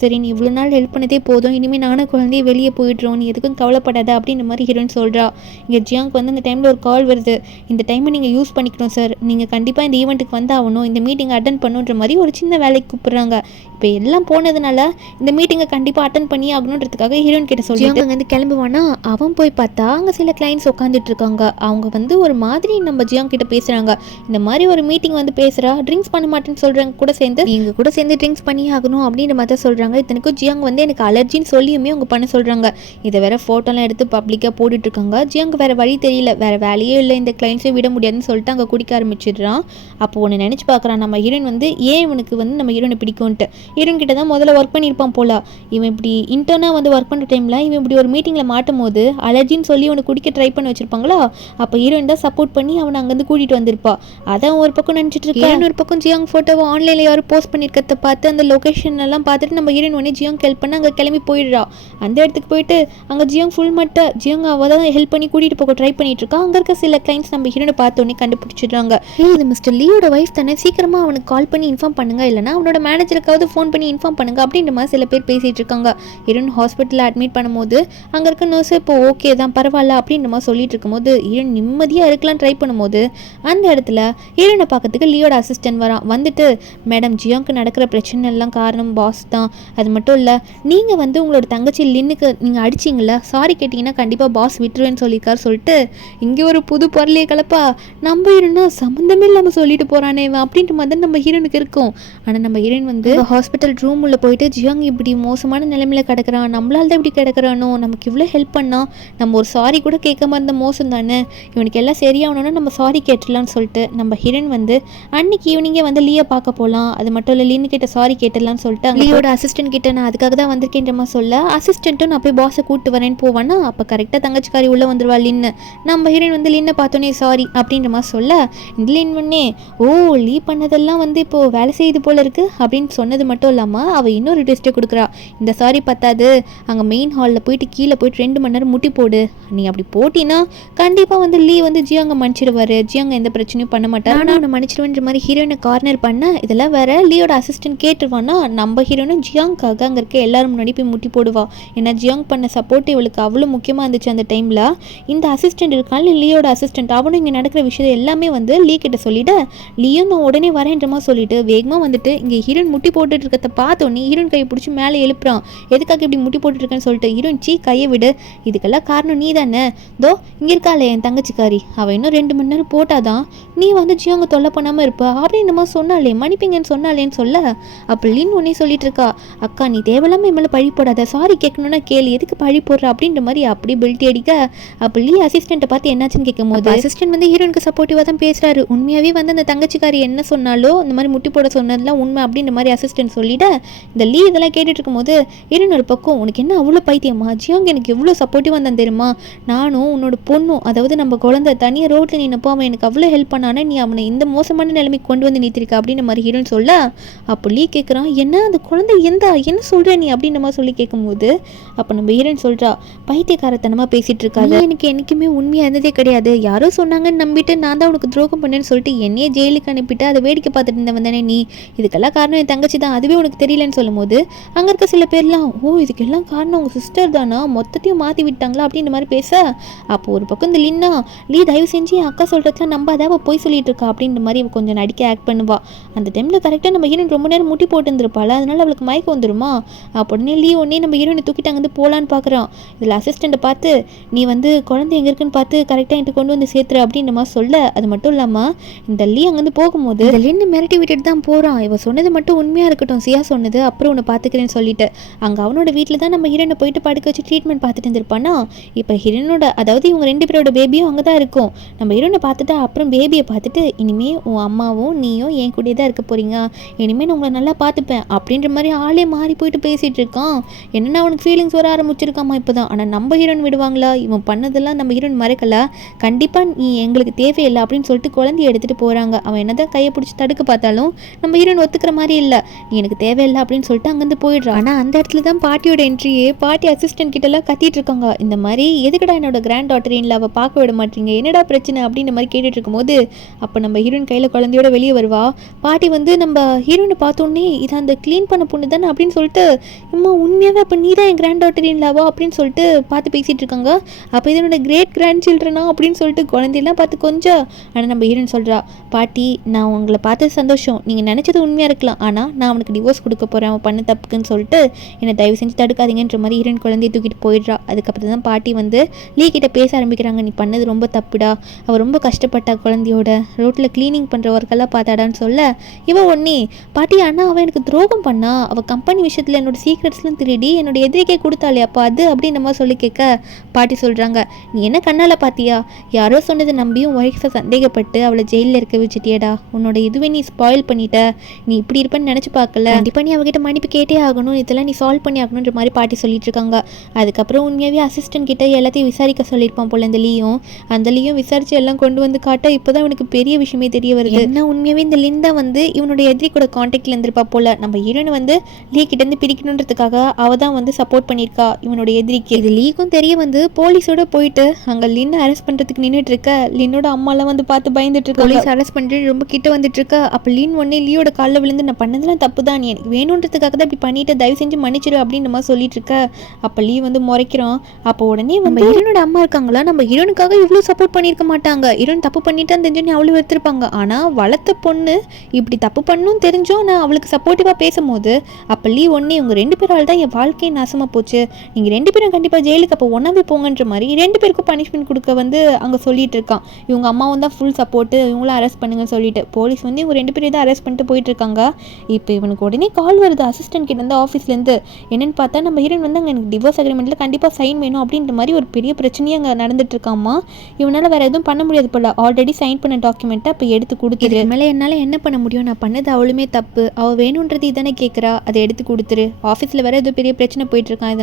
சரி நீ இவ்வளோ நாள் ஹெல்ப் பண்ணதே போதும், இனிமேல் நானும் குழந்தைய வெளியே போயிடுறோம், நீ எதுக்கும் கவலைப்படாத அப்படின்ற மாதிரி ஹீரோயின் சொல்கிறா. இங்கே ஜியாங்க்கு வந்து இந்த டைமில் ஒரு கால் வருது. இந்த டைமை நீங்கள் யூஸ் பண்ணிக்கணும் சார், நீங்கள் கண்டிப்பாக இந்த ஈவெண்ட்டுக்கு வந்தாகணும், இந்த மீட்டிங் அட்டன் பண்ணுன்ற மாதிரி ஒரு சின்ன வேலைக்கு கூப்பிட்றாங்க. இப்போ எல்லாம் போனதுனால இந்த மீட்டிங்கை கண்டிப்பாக அட்டன் பண்ணி ஆகணுன்றதுக்காக ஹீரோயின் கிட்ட சொல்லி அவங்க வந்து கிளம்புவானா. அவன் போய் பார்த்தா அங்கே சில கிளைண்ட்ஸ் உட்காந்துட்டு இருக்காங்க. அவங்க வந்து ஒரு மாதிரி நம்ம ஜியாங் கிட்ட பேசுகிறாங்க. இந்த மாதிரி ஒரு மீட்டிங் வந்து பேசுகிறா, ட்ரிங்க்ஸ் பண்ண மாட்டேன்னு சொல்கிறாங்க, கூட சேர்ந்து நீங்கள் கூட சேர்ந்து ட்ரிங்க்ஸ் பண்ணி ஆகணும் அப்படின்ற மாதிரி தான் சொல்கிறாங்க. இத்தனைக்கும் ஜியாங் வந்து எனக்கு அலர்ஜின்னு சொல்லியுமே அவங்க பண்ண சொல்கிறாங்க. இதை வேற ஃபோட்டோலாம் எடுத்து பப்ளிக்காக போட்டுட்ருக்காங்க. ஜியாங் வேறு வழி தெரியல, வேறு வேலையே இல்லை, இந்த கிளைண்ட்ஸை விட முடியாதுன்னு சொல்லிட்டு அங்கே குடிக்க ஆரம்பிச்சிடுறான். அப்போ ஒன்று நினச்சி பார்க்குறான் நம்ம ஹீரோயின் வந்து ஏன் இவனுக்கு வந்து நம்ம ஹீரோனை பிடிக்கும்ன்ட்டு. ஹீரோயின் கிட்ட தான் முதல்ல ஒர்க் பண்ணியிருப்பான் போல. இவன் இப்படி இன்டர்னாக வந்து ஒர்க் பண்ணுற டைமில் இவன் இப்படி ஒரு மீட்டிங்கில் மாட்டும் போது அலர்ஜின்னு சொல்லி அவனை குடிக்க ட்ரை பண்ண வச்சிருப்பாங்களா. அப்போ ஹீரோயின் தான் சப்போர்ட் பண்ணி அவனை அங்கேருந்து கூட்டிகிட்டு வந்திருப்பா. அதான் ஒரு பக்கம் நினச்சிட்டு இருக்கேன், ஒரு பக்கம் ஜியாங் ஃபோட்டோவை ஆன்லைனில் யாரும் போஸ்ட் பண்ணியிருக்கிறத பார்த்து அந்த லொக்கேஷன் எல்லாம் பார்த்துட்டு நம்ம ஹீரோயின் உடனே ஜியாங் ஹெல்ப் பண்ண அங்கே கிளம்பி போயிடுறா. அந்த இடத்துக்கு போயிட்டு அங்கே ஜியாங் ஃபுல் மட்டை ஜியாங் அவள் தான் ஹெல்ப் பண்ணி கூட்டிகிட்டு போக ட்ரை பண்ணிட்டு இருக்கா. அங்கே இருக்க சில கிளைண்ட்ஸ் நம்ம ஹீரோனை பார்த்தோன்னே கண்டுபிடிச்சிடுறாங்க. இது மிஸ்டர் லீயோட வைஃப் தானே, சீக்கிரமாக அவனுக்கு கால் பண்ணி இன்ஃபார்ம் பண்ணுங்க, இல்லைனா அவனோட மேனேஜருக்காவது ஃபோன் பண்ணி இன்ஃபார்ம் பண்ணுங்க அப்படின்ற மாதிரி சில பேர் பேசிகிட்டு இருக்காங்க. ஹீரோயின் ஹாஸ்பிட்டலில் அட்மிட் பண்ணும்போது அங்கே இருக்க நர்ஸு இப்போ ஓகே தான் பரவாயில்ல அப்படின்ற மாதிரி சொல்லிட்டு இருக்கும்போது ஹீரோயின் நிம்மதியாக இருக்கலாம் ட்ரை பண்ணும்போது அந்த இடத்துல ஹீரோனை பார்க்கறதுக்கு லீயோட அசிஸ்டன்ட் வரான். வந்துட்டு மேடம் ஜியாங்க்கு நடக்கிற பிரச்சனை எல்லாம் காரணம் பாஸ் தான், அது மட்டும் இல்லை நீங்கள் வந்து உங்களோட தங்கச்சி லின்னுக்கு நீங்கள் அடிச்சிங்கள, சாரி கேட்டிங்கன்னா கண்டிப்பாக பாஸ் விட்டுருவேன்னு சொல்லியிருக்காரு சொல்லிட்டு இங்கே ஒரு புது பொருளையே கலப்பா. நம்ம ஹீரோனா சம்மந்தமே இல்லாமல் சொல்லிட்டு போகிறானே அப்படின்ற மாதிரி தான் நம்ம ஹீரோனுக்கு இருக்கும். ஆனால் நம்ம ஹீரோயின் வந்து ஹாஸ்பிட்டல் ரூம் உள்ள போயிட்டு ஜியாங் இப்படி மோசமான நிலைமையில கிடக்கிறான், நம்மளால தான் இப்படி கிடக்கிறானோ, நமக்கு இவ்வளோ ஹெல்ப் பண்ணா நம்ம ஒரு சாரி கூட கேட்காம இருந்த மோசம் தானே, இவனுக்கு எல்லாம் சரியாகணும்னா நம்ம சாரி கேட்டுடலாம்னு சொல்லிட்டு நம்ம ஹீரோயின் வந்து அன்னைக்கு ஈவினிங்கே வந்து லீயை பார்க்க போகலாம், அது மட்டும் இல்லை லீனு கிட்ட சாரி கேட்டுடலாம்னு சொல்லிட்டு லீயோட அசிஸ்டன்ட் கிட்ட நான் அதுக்காக தான் வந்திருக்கேன்றமா சொல்ல அசிஸ்டண்ட்டும் நான் போய் பாஸை கூப்பிட்டு வரேன்னு போவானா. அப்போ கரெக்டாக தங்கச்சிக்காரி உள்ளே வந்துருவா லின்னு. நம்ம ஹீரோயின் வந்து லின்னை பார்த்தோன்னே சாரி அப்படின்ற மாதிரி சொல்ல இந்த லின் பண்ணே ஓ லீ பண்ணதெல்லாம் வந்து இப்போது வேலை செய்யுது போல இருக்கு அப்படின்னு சொன்னது மட்டும் இல்லாமல் அவள் இன்னொரு டெஸ்ட்டை கொடுக்குறா. இந்த சாரி பத்தாது, அங்கே மெயின் ஹாலில் போயிட்டு கீழே போயிட்டு 2 மணி நேரம் முட்டி போடு, நீ அப்படி போட்டினா கண்டிப்பாக வந்து லீ வந்து ஜியாங்க மன்னிச்சிடுவார், ஜியாங்க எந்த பிரச்சனையும் பண்ண மாட்டார், ஆனால் அவனை மன்னிச்சிடுவேன்ற மாதிரி ஹீரோயினை கார்னர் பண்ண இதெல்லாம் வேற லீயோட அசிஸ்டன்ட் கேட்டுருவானா. நம்ம ஹீரோயினும் ஜியாங்காக அங்கே இருக்க எல்லாரும் முன்னாடி போய் முட்டி போடுவா. ஏன்னா ஜியாங் பண்ண சப்போர்ட் இவளுக்கு அவ்வளோ முக்கியமாக இருந்துச்சு அந்த டைமில். இந்த அசிஸ்டன்ட் இருக்கான் லீயோட அசிஸ்டன்ட், அவனும் இங்கே நடக்கிற விஷயம் எல்லாமே வந்து லீ கிட்ட சொல்லிவிட லீயும் நான் உடனே வரேன்றமா சொல்லிட்டு வேகமாக வந்துட்டு இங்கே ஹீரோயின் முட்டி போட்டுட்டு இருக்கிறத பார்த்தோன்னே ஹீரோயின் கையை பிடிச்சி மேலே எழுப்புறான். எதுக்காக இப்படி முட்டி போட்டுருக்கேன்னு சொல்லிட்டு ஹீரோயின் கையை விடு, இதுக்கெல்லாம் காரணம் நீ தானே, தோ இங்கே இருக்காளே என் தங்கச்சிக்காரி, அவள் இன்னும் 2 மணி நேரம் போட்டாதான் நீ வந்து ஜியாங்க தொல்லை பண்ணாமல் இருப்பா அப்படின்னு நம்ம சொன்னாலே மன்னிப்பீங்கன்னு சொன்னாலேன்னு சொல்ல அப்போ லின் உடனே சொல்லிட்டு இருக்கா, அக்கா நீ தேவையில்லாமல் மேலே பழி போடாத, சாரி கேட்கணும்னா கேளு, எதுக்கு பழி போடுற அப்படின்ற மாதிரி அப்படி பெல்ட்டி அடிக்க அப்போ லீ அசிஸ்டண்ட்டை பார்த்து என்னாச்சுன்னு கேட்கும் போது அசிஸ்டன்ட் வந்து ஹீரோனுக்கு சப்போர்ட்டிவாக தான் பேசுறாரு. உண்மையாகவே வந்து அந்த தங்கச்சிக்காரி என்ன சொன்னாலோ இந்த மாதிரி முட்டி போட சொன்னதுலாம் உண்மை அப்படின்ற மாதிரி அசிஸ்டன்ட் சொல்லிட இந்த லீ இதெல்லாம் கேட்டுட்டு இருக்கும்போது ஹீரோன் ஒரு பக்கம் உனக்கு என்ன அவ்வளோ பைத்தியமா, ஜியாங் எனக்கு எவ்வளோ சப்போர்ட்டிவாக வந்தான் தெரியுமா, நானும் உன்னோட பொண்ணும் அதாவது நம்ம குழந்தை தனியாக ரோட்டில் நின்னப்போ அவன் எனக்கு அவ்வளோ ஹெல்ப் பண்ணானே, நீ அவனை இந்த மோசமான நிலைமைக்கு கொண்டு வந்து நிறுத்திருக்க அப்படின்ற மாதிரி ஹீரோன் சொல்ல அப்போ லீ கேட்குறான் என்ன அந்த குழந்தை என்ன சொல்கிற நீ அப்படின்ற மாதிரி சொல்லி கேட்கும்போது அப்போ நம்ம ஹீரோன் சொல்கிறா பைத்தியக்காரத்தனமாக பேசிகிட்டு இருக்காது, எனக்கு என்றைக்குமே உண்மையாக இருந்ததே கிடையாது, யாரோ சொன்னாங்கன்னு நம்பிட்டு நான் தான் உனக்கு துரோகம் பண்ணேன்னு சொல்லிட்டு என்னையே ஜெயிலுக்கு அனுப்பிட்டு அதை வேடிக்கை பார்த்துட்டு இருந்தவன் தானே நீ, இதுக்கெல்லாம் காரணம் என் தங்கச்சி தான், அதுவே உனக்கு தெரியலன்னு சொல்லும்போது அங்கே இருக்க சில பேர்லாம் ஓ இதுக்கெல்லாம் காரணம் உங்கள் சிஸ்டர் தானா, மொத்தத்தையும் மாற்றி விட்டாங்களா அப்படின்ற மாதிரி பேச அப்போ ஒரு பக்கம் இந்த லின்னா லீ தயவு செஞ்சு என் அக்கா சொல்கிறதுலாம் நம்பாத, அவள் போய் சொல்லிட்டு இருக்கா அப்படின்ற மாதிரி அவள் கொஞ்சம் நடிக்க ஆக்ட் பண்ணுவா. அந்த டைமில் கரெக்டாக நம்ம ஹீரோயின் ரொம்ப நேரம் முட்டி போட்டு இருந்திருப்பாள், அதனால அவளுக்கு மயக்கம் வந்துருமா. அப்போ உடனே லீ உடனே நம்ம ஹீரோயினை தூக்கிட்டு அங்கேருந்து போகலான்னு பார்க்குறான். இதில் அசிஸ்டண்ட்டை பார்த்து நீ வந்து குழந்தை எங்கே இருக்குன்னு பார்த்து கரெக்டாக என்கிட்ட கொண்டு வந்து சேர்த்துரு அப்படின்ற மாதிரி சொல்ல, அது மட்டும் இல்லாமல் இந்த லீ அங்கேருந்து போகும்போது இந்த லின்னு மிரட்டி விட்டுட்டு தான் போகிறான். இவ சொன்னது மட்டும் உண்மையாக இருக்கட்டும், சியா சொன்னது, அப்புறம் உன்னை பார்த்துக்கிறேன்னு சொல்லிட்டு அங்கே அவனோட வீட்டில் தான் நம்ம ஹீரோனை போயிட்டு படுக்க வச்சு ட்ரீட்மெண்ட் பார்த்துட்டு இருந்திருப்பானா. இப்போ ஹீரோனோட அதாவது இவங்க 2 பேரோட பேபியும் அங்கே தான் இருக்கும். நம்ம ஹீரோனை பார்த்துட்டு அப்புறம் பேபியை பார்த்துட்டு இனிமேல் உன் அம்மாவும் நீயும் என் கூடயே தான் இருக்க போகிறீங்க, இனிமேல் நான் உங்களை நல்லா பார்த்துப்பேன் அப்படின்ற மாதிரி ஆளே மாறி போயிட்டு பேசிகிட்டு இருக்கான். என்னென்னா அவனுக்கு ஃபீலிங்ஸ் வர ஆரம்பிச்சிருக்காமா இப்போ தான். ஆனால் நம்ம ஹீரோன் விடுவாங்களா? இவன் பண்ணதெல்லாம் நம்ம ஹீரோன் மறைக்கல, கண்டிப்பாக நீ எங்களுக்கு தேவையில்லை அப்படின்னு சொல்லிட்டு குழந்தைய எடுத்துகிட்டு போகிறாங்க. அவன் என்னதான் கையை பிடிச்சி தடுக்க பார்த்தாலும் நம்ம ஹீரோன் ஒத்துக்கிற மாதிரி இல்லை. நீ எனக்கு தேவையில்லை அப்படின்னு சொல்லிட்டு அங்கேருந்து போயிடுறான். ஆனால் அந்த இடத்துல தான் பாட்டியோட என்ட்ரியே. பாட்டி அசிஸ்டன்ட் கிட்டலாம் கத்திட்டு இருக்காங்க, இந்த மாதிரி எதுக்கடா என்னோட கிராண்ட் டாட்டர் இல்லை அவள் பார்க்க விட மாட்டீங்க, என்னடா பிரச்சனை அப்படின்ற மாதிரி கேட்டுட்டு இருக்கும்போது அப்போ நம்ம ஹீரோயின் கையில் குழந்தையோட வெளியே வருவா. பாட்டி வந்து நம்ம ஹீரோனை பார்த்தோன்னே இது அந்த க்ளீன் பண்ண பொண்ணு தானே அப்படின்னு சொல்லிட்டு, அம்மா உண்மையாகவே அப்போ நீ தான் என் கிராண்ட் டாட்டர் இல்லாவா அப்படின்னு சொல்லிட்டு பார்த்து பேசிகிட்டு இருக்காங்க. அப்போ இதனோட கிரேட் கிராண்ட் சில்ட்ரனா அப்படின்னு சொல்லிட்டு குழந்தையெல்லாம் பார்த்து கொஞ்சம். ஆனால் நம்ம ஹீரோயின் சொல்கிறா, பாட்டி நான் உங்களை பார்த்து சந்தோஷம், நீங்கள் நினச்சது உண்மையாக இருக்கலாம், ஆனால் நான் அவனுக்கு டிவோர்ஸ் கொடுக்க போகிறேன் அவன் பண்ண தப்புக்குன்னு சொல்லிட்டு என்னை தயவு செஞ்சு தடுக்காதீங்கன்ற மாதிரி ஹீரோயின் குழந்தைய தூக்கிட்டு போயிடுறா. அதுக்கப்புறம் தான் பாட்டி வந்து லீ கிட்ட பேச ஆரம்பிக்கிறாங்க, நீ பண்ணது ரொம்ப தப்புடா, அவள் ரொம்ப கஷ்டப்பட்டா குழந்தையோட, ரோட்டில் க்ளீனிங் பண்ணுற ஒர்க்கெல்லாம் பார்த்தாடான்னு சொல்ல இவ ஒன்னே பாட்டி ஆனால் அவள் எனக்கு துரோகம் பண்ணா, அவள் கம்பெனி விஷயத்தில் என்னோட சீக்ரெட்ஸ்லாம் திருடி என்னோட எதிரிக்கே கொடுத்தாலே அப்போ அது அப்படின்னு நம்ம சொல்லி கேட்க பாட்டி சொல்கிறாங்க, நீ என்ன கண்ணால் பார்த்தியா, யாரோ சொன்னதை நம்பியும் ஒய்ஃபை சந்தேகப்பட்டு அவளை ஜெயிலில் இருக்க வச்சுட்டியடா, உன்னோட இதுவே நீ ஸ்பாயில் பண்ணிட்ட, நீ இப்படி இருப்பேன்னு நினச்சி பார்க்கல, கண்டிப்பாக நீ அவகிட்ட மன்னிப்பு கேட்டே ஆகணும், இதெல்லாம் நீ சால்வ் பண்ணி ஆகணுன்ற மாதிரி பாட்டி சொல்லிட்டு இருக்காங்க. அதுக்கப்புறம் உண்மையாகவே அசிஸ்டன்ட் கிட்ட எல்லாத்தையும் விசாரிக்க சொல்லியிருப்பான் போல அந்த லீயும். அந்த லீயும் விசாரிச்சு எல்லாம் கொண்டு வந்து காட்ட இப்போதான் இவனுக்கு பெரிய விஷயமே தெரிய வருது. என்ன உண்மையாகவே இந்த லிண்டா வந்து இவனுடைய எதிரி கூட கான்டாக்ட்ல இருந்திருப்பா போல. நம்ம ஹீரோனை வந்து லீ கிட்ட இருந்து பிரிக்கணுன்றதுக்காக அவ தான் வந்து சப்போர்ட் பண்ணியிருக்கா இவனுடைய எதிரிக்கு. இது லீக்கும் தெரிய வந்து போலீஸோட போயிட்டு அங்கே லின்னை அரெஸ்ட் பண்ணுறதுக்கு நின்றுட்டு இருக்க. லின்னோட அம்மாலாம் வந்து பார்த்து பயந்துட்டு இருக்க. போலீஸ் அரெஸ்ட் பண்ணிட்டு ரொம்ப கிட்ட வந்துட்டு இருக்க. அப்போ லின் உடனே லீயோட காலில் விழுந்து நான் பண்ணதெல்லாம் தப்பு தான், நீ எனக்கு வேணுன்றதுக்காக தான் இப்படி பண்ணிட்டு தயவு செஞ்சு மன்னிச்சிரு அப்படின்னு நம்ம சொல்லிட்டு இருக்க. அப்போ லீ வந்து முறைக்கிறான். அப்போ உடனே நம்ம ஹீரோனோட அம்மா இருக்காங்களா, நம்ம ஹீரோனுக்காக இவ்வளோ சப்போர்ட் பண்ணியிருக்க மாட்டாங்க, ஹீரோன் தப்பு பண்ணிட்டு தெரிஞ்சோன்னே அவ்வளோ எடுத்திருப்பாங்க. ஆனால் வளர்த்த பொண்ணு இப்படி தப்பு பண்ணணும் தெரிஞ்சோம் நான் அவளுக்கு சப்போர்ட்டிவாக பேசும்போது அப்போ லீ ஒன்னே இவங்க 2 பேரால் தான் என் வாழ்க்கையை நாசமாக போச்சு, நீங்கள் 2 பேரும் கண்டிப்பாக ஜெயிலுக்கு அப்போ ஒன்றாவே போங்கன்ற மாதிரி 2 பேருக்கும் பனிஷ்மெண்ட் கொடுக்க வந்து அங்கே சொல்லிட்டு இருக்கான். இவங்க அம்மாவும் தான் ஃபுல் சப்போர்ட்டு, இவங்களும் அரெஸ்ட் பண்ணுங்கன்னு சொல்லிட்டு போலீஸ் வந்து இவங்க 2 பேரும் தான் அரெஸ்ட் பண்ணிட்டு போயிட்டு இருக்காங்க. இப்போ இவனுக்கு உடனே கால் வருது அசிஸ்டன்ட் கிட்ட இருந்து ஆஃபீஸ்லேருந்து. என்னென்னு பார்த்தா நம்ம ஹீரோயின் வந்து அங்கே எனக்கு டிவோர்ஸ் அக்ரிமெண்ட்டில் கண்டிப்பாக சைன் வேணும் அப்படின்ற மாதிரி ஒரு பெரிய பிரச்சனையே அங்கே நடந்துட்டு இருக்காமா. இவனால் வேறு எதுவும் பண்ண முடியாது போல, ஆல்ரெடி சைன் பண்ண டாக்குமெண்ட்டை அப்போ எடுத்து கொடுத்துரு, மேலே என்னால் என்ன பண்ண முடியும், நான் பண்ணது அவளுமே தப்பு, அவள் வேணுன்றது இதானே கேட்குறா, அதை எடுத்து கொடுத்துரு, ஆஃபீஸில் வேறு ஏதோ பெரிய பிரச்சனை போயிட்டுருக்கான்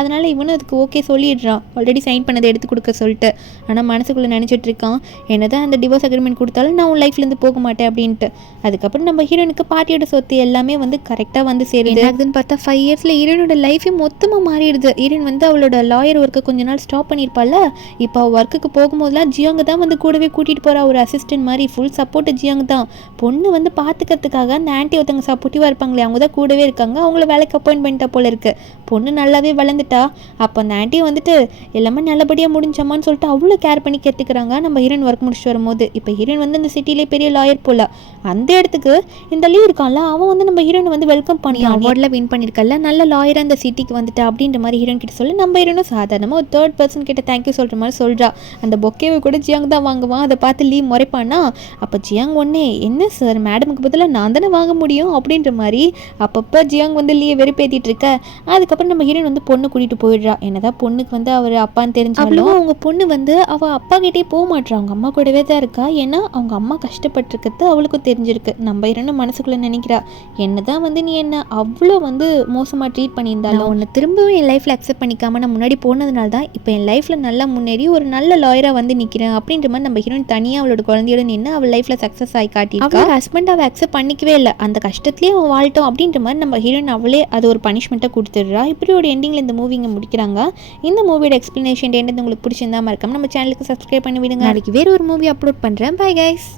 அதனால் இவனும் அதுக்கு ஓகே சொல்லிடுறான், ஆல்ரெடி சைன் பண்ணதை எடுத்து கொடுக்க சொல்லிட்டு. ஆனால் மனசுக்குள்ளே நினச்சிட்டு இருக்கான், என்னதான் அந்த டிவோர்ஸ் அக்ரிமெண்ட் கொடுத்தாலும் நான் உன் லைஃப்லேருந்து போக மாட்டேன் அப்படின்ட்டு. அதுக்கப்புறம் நம்ம ஹீரோனுக்கு பாட்டியோட சொத்து எல்லாமே வந்து கரெக்டாக வந்து சேருது. அதுன்னு பார்த்தா 5 இயர்ஸில் ஹீரோனோட லைஃபே மொத்தமாக மாறிடுது. ஹீரோன் வந்து அவளோட லாயர் ஒர்க்கை கொஞ்ச நாள் ஸ்டாப் பண்ணியிருப்பாள். இப்போ அவள் ஒர்க்குக்கு போகும்போதெல்லாம் ஜியோங்க தான் வந்து கூடவே கூட்டிகிட்டு போகிறா, ஒரு அசிஸ்டன்ட் மாதிரி ஃபுல் சப்போர்ட்டு ஜியோங்க தான். பொண்ணு வந்து பார்த்துக்கிறதுக்காக அந்த ஆன்ட்டி ஒருத்தவங்க சப்போர்ட்டிவாக இருப்பாங்களே அவங்க தான் கூடவே இருக்காங்க, அவங்கள வேலைக்கு அப்பாயின்ட் பண்ணிட்டா போல இருக்குது. பொண்ணு நல்லாவே வளர்ந்துட்டா. அப்போ அந்த ஆன்ட்டியை வந்துட்டு எல்லாமே நல்லபடியாக முடிஞ்சம்மான்னு சொல்லிட்டு அவ்வளோ கேர் பண்ணி கேட்டுக்கிறாங்க நம்ம ஹீரோயின் ஒர்க் முடிச்சுட்டு வரும்போது. இப்போ ஹீரோயின் வந்து அந்த சிட்டிலே பெரிய லாயர் போல. அந்த இடத்துக்கு இந்த லீவ் இருக்கான்ல அவன் வந்து நம்ம ஹீரோயின் வந்து வெல்கம் பண்ணி அவார்டில் வின் பண்ணியிருக்கல, நல்ல லாயராக அந்த சிட்டிக்கு வந்துட்டு அப்படின்ற மாதிரி ஹீரோயின் கிட்ட சொல்லி நம்ம ஹீரோனும் சாதாரணமாக ஒரு 3rd பர்சன் கிட்ட தேங்க்யூ சொல்கிற மாதிரி சொல்கிறா. அந்த பொக்கேவை கூட ஜியாங் தான் வாங்குவான். அதை பார்த்து லீவ் முறைப்பானா. அப்போ ஜியாங் ஒன்னே என்ன சார் மேடமுக்கு பதிலாக நான் தானே வாங்க முடியும் அப்படின்ற மாதிரி அப்பப்போ ஜியாங் வந்து லீவை வெறுப்பேற்றிட்டு இருக்க. அதுக்கப்புறம் நம்ம ஹீரோயின் வந்து பொண்ணு கூட்டிகிட்டு போயிடுறா. என்னதான் பொண்ணுக்கு வந்து அவர் அப்பான்னு தெரிஞ்சாலும் அவங்க பொண்ணு வந்து அவள் அப்பா கிட்டே போக மாட்டா, அவங்க அம்மா கூடவே தான் இருக்கா. ஏன்னா அவங்க அம்மா கஷ்டப்பட்டிருக்கிறது அவளுக்கும் தெரிஞ்சிருக்கு. நம்ம ஹீரோயின் மனசுக்குள்ளே நினைக்கிறா, என்னதான் வந்து நீ என்ன அவ்வளோ வந்து மோசமாக ட்ரீட் பண்ணியிருந்தாலும் உன்னை திரும்பவும் என் லைஃப்பில் அக்செப்ட் பண்ணிக்காம நான் முன்னாடி போனதுனால தான் இப்போ என் லைஃப்பில் நல்லா முன்னேறி ஒரு நல்ல லாயராக வந்து நிற்கிறேன் அப்படின்ற மாதிரி நம்ம ஹீரோயின் தனியாக அவளோட குழந்தையோட நின்று அவள் லைஃப்பில் சக்ஸஸ் ஆகி காட்டியிருக்கா. அவள் ஹஸ்பண்ட் அவள் அக்செப்ட் பண்ணிக்கவே இல்லை, அந்த கஷ்டத்துலேயே அவன் வாழ்த்தோம் அப்படின்ற மாதிரி நம்ம ஹீரோயின் அவளே அது ஒரு பனிஷ்மெண்ட்டாக கொடுத்துடுறா. இப்படி ஒரு எண்டிங்கில் இந்த மூவிங்க முடிக்கிறாங்க. இந்த மூவியோட எக்ஸ்பிளனேஷன் என்னது உங்களுக்கு பிடிச்சிருந்தா மறக்காம நம்ம சேனலுக்கு சப்ஸ்கிரைப் பண்ணி விடுங்க. நாளைக்கு வேறு ஒரு மூவி அப்லோட் பண்ணுறேன். Bye guys.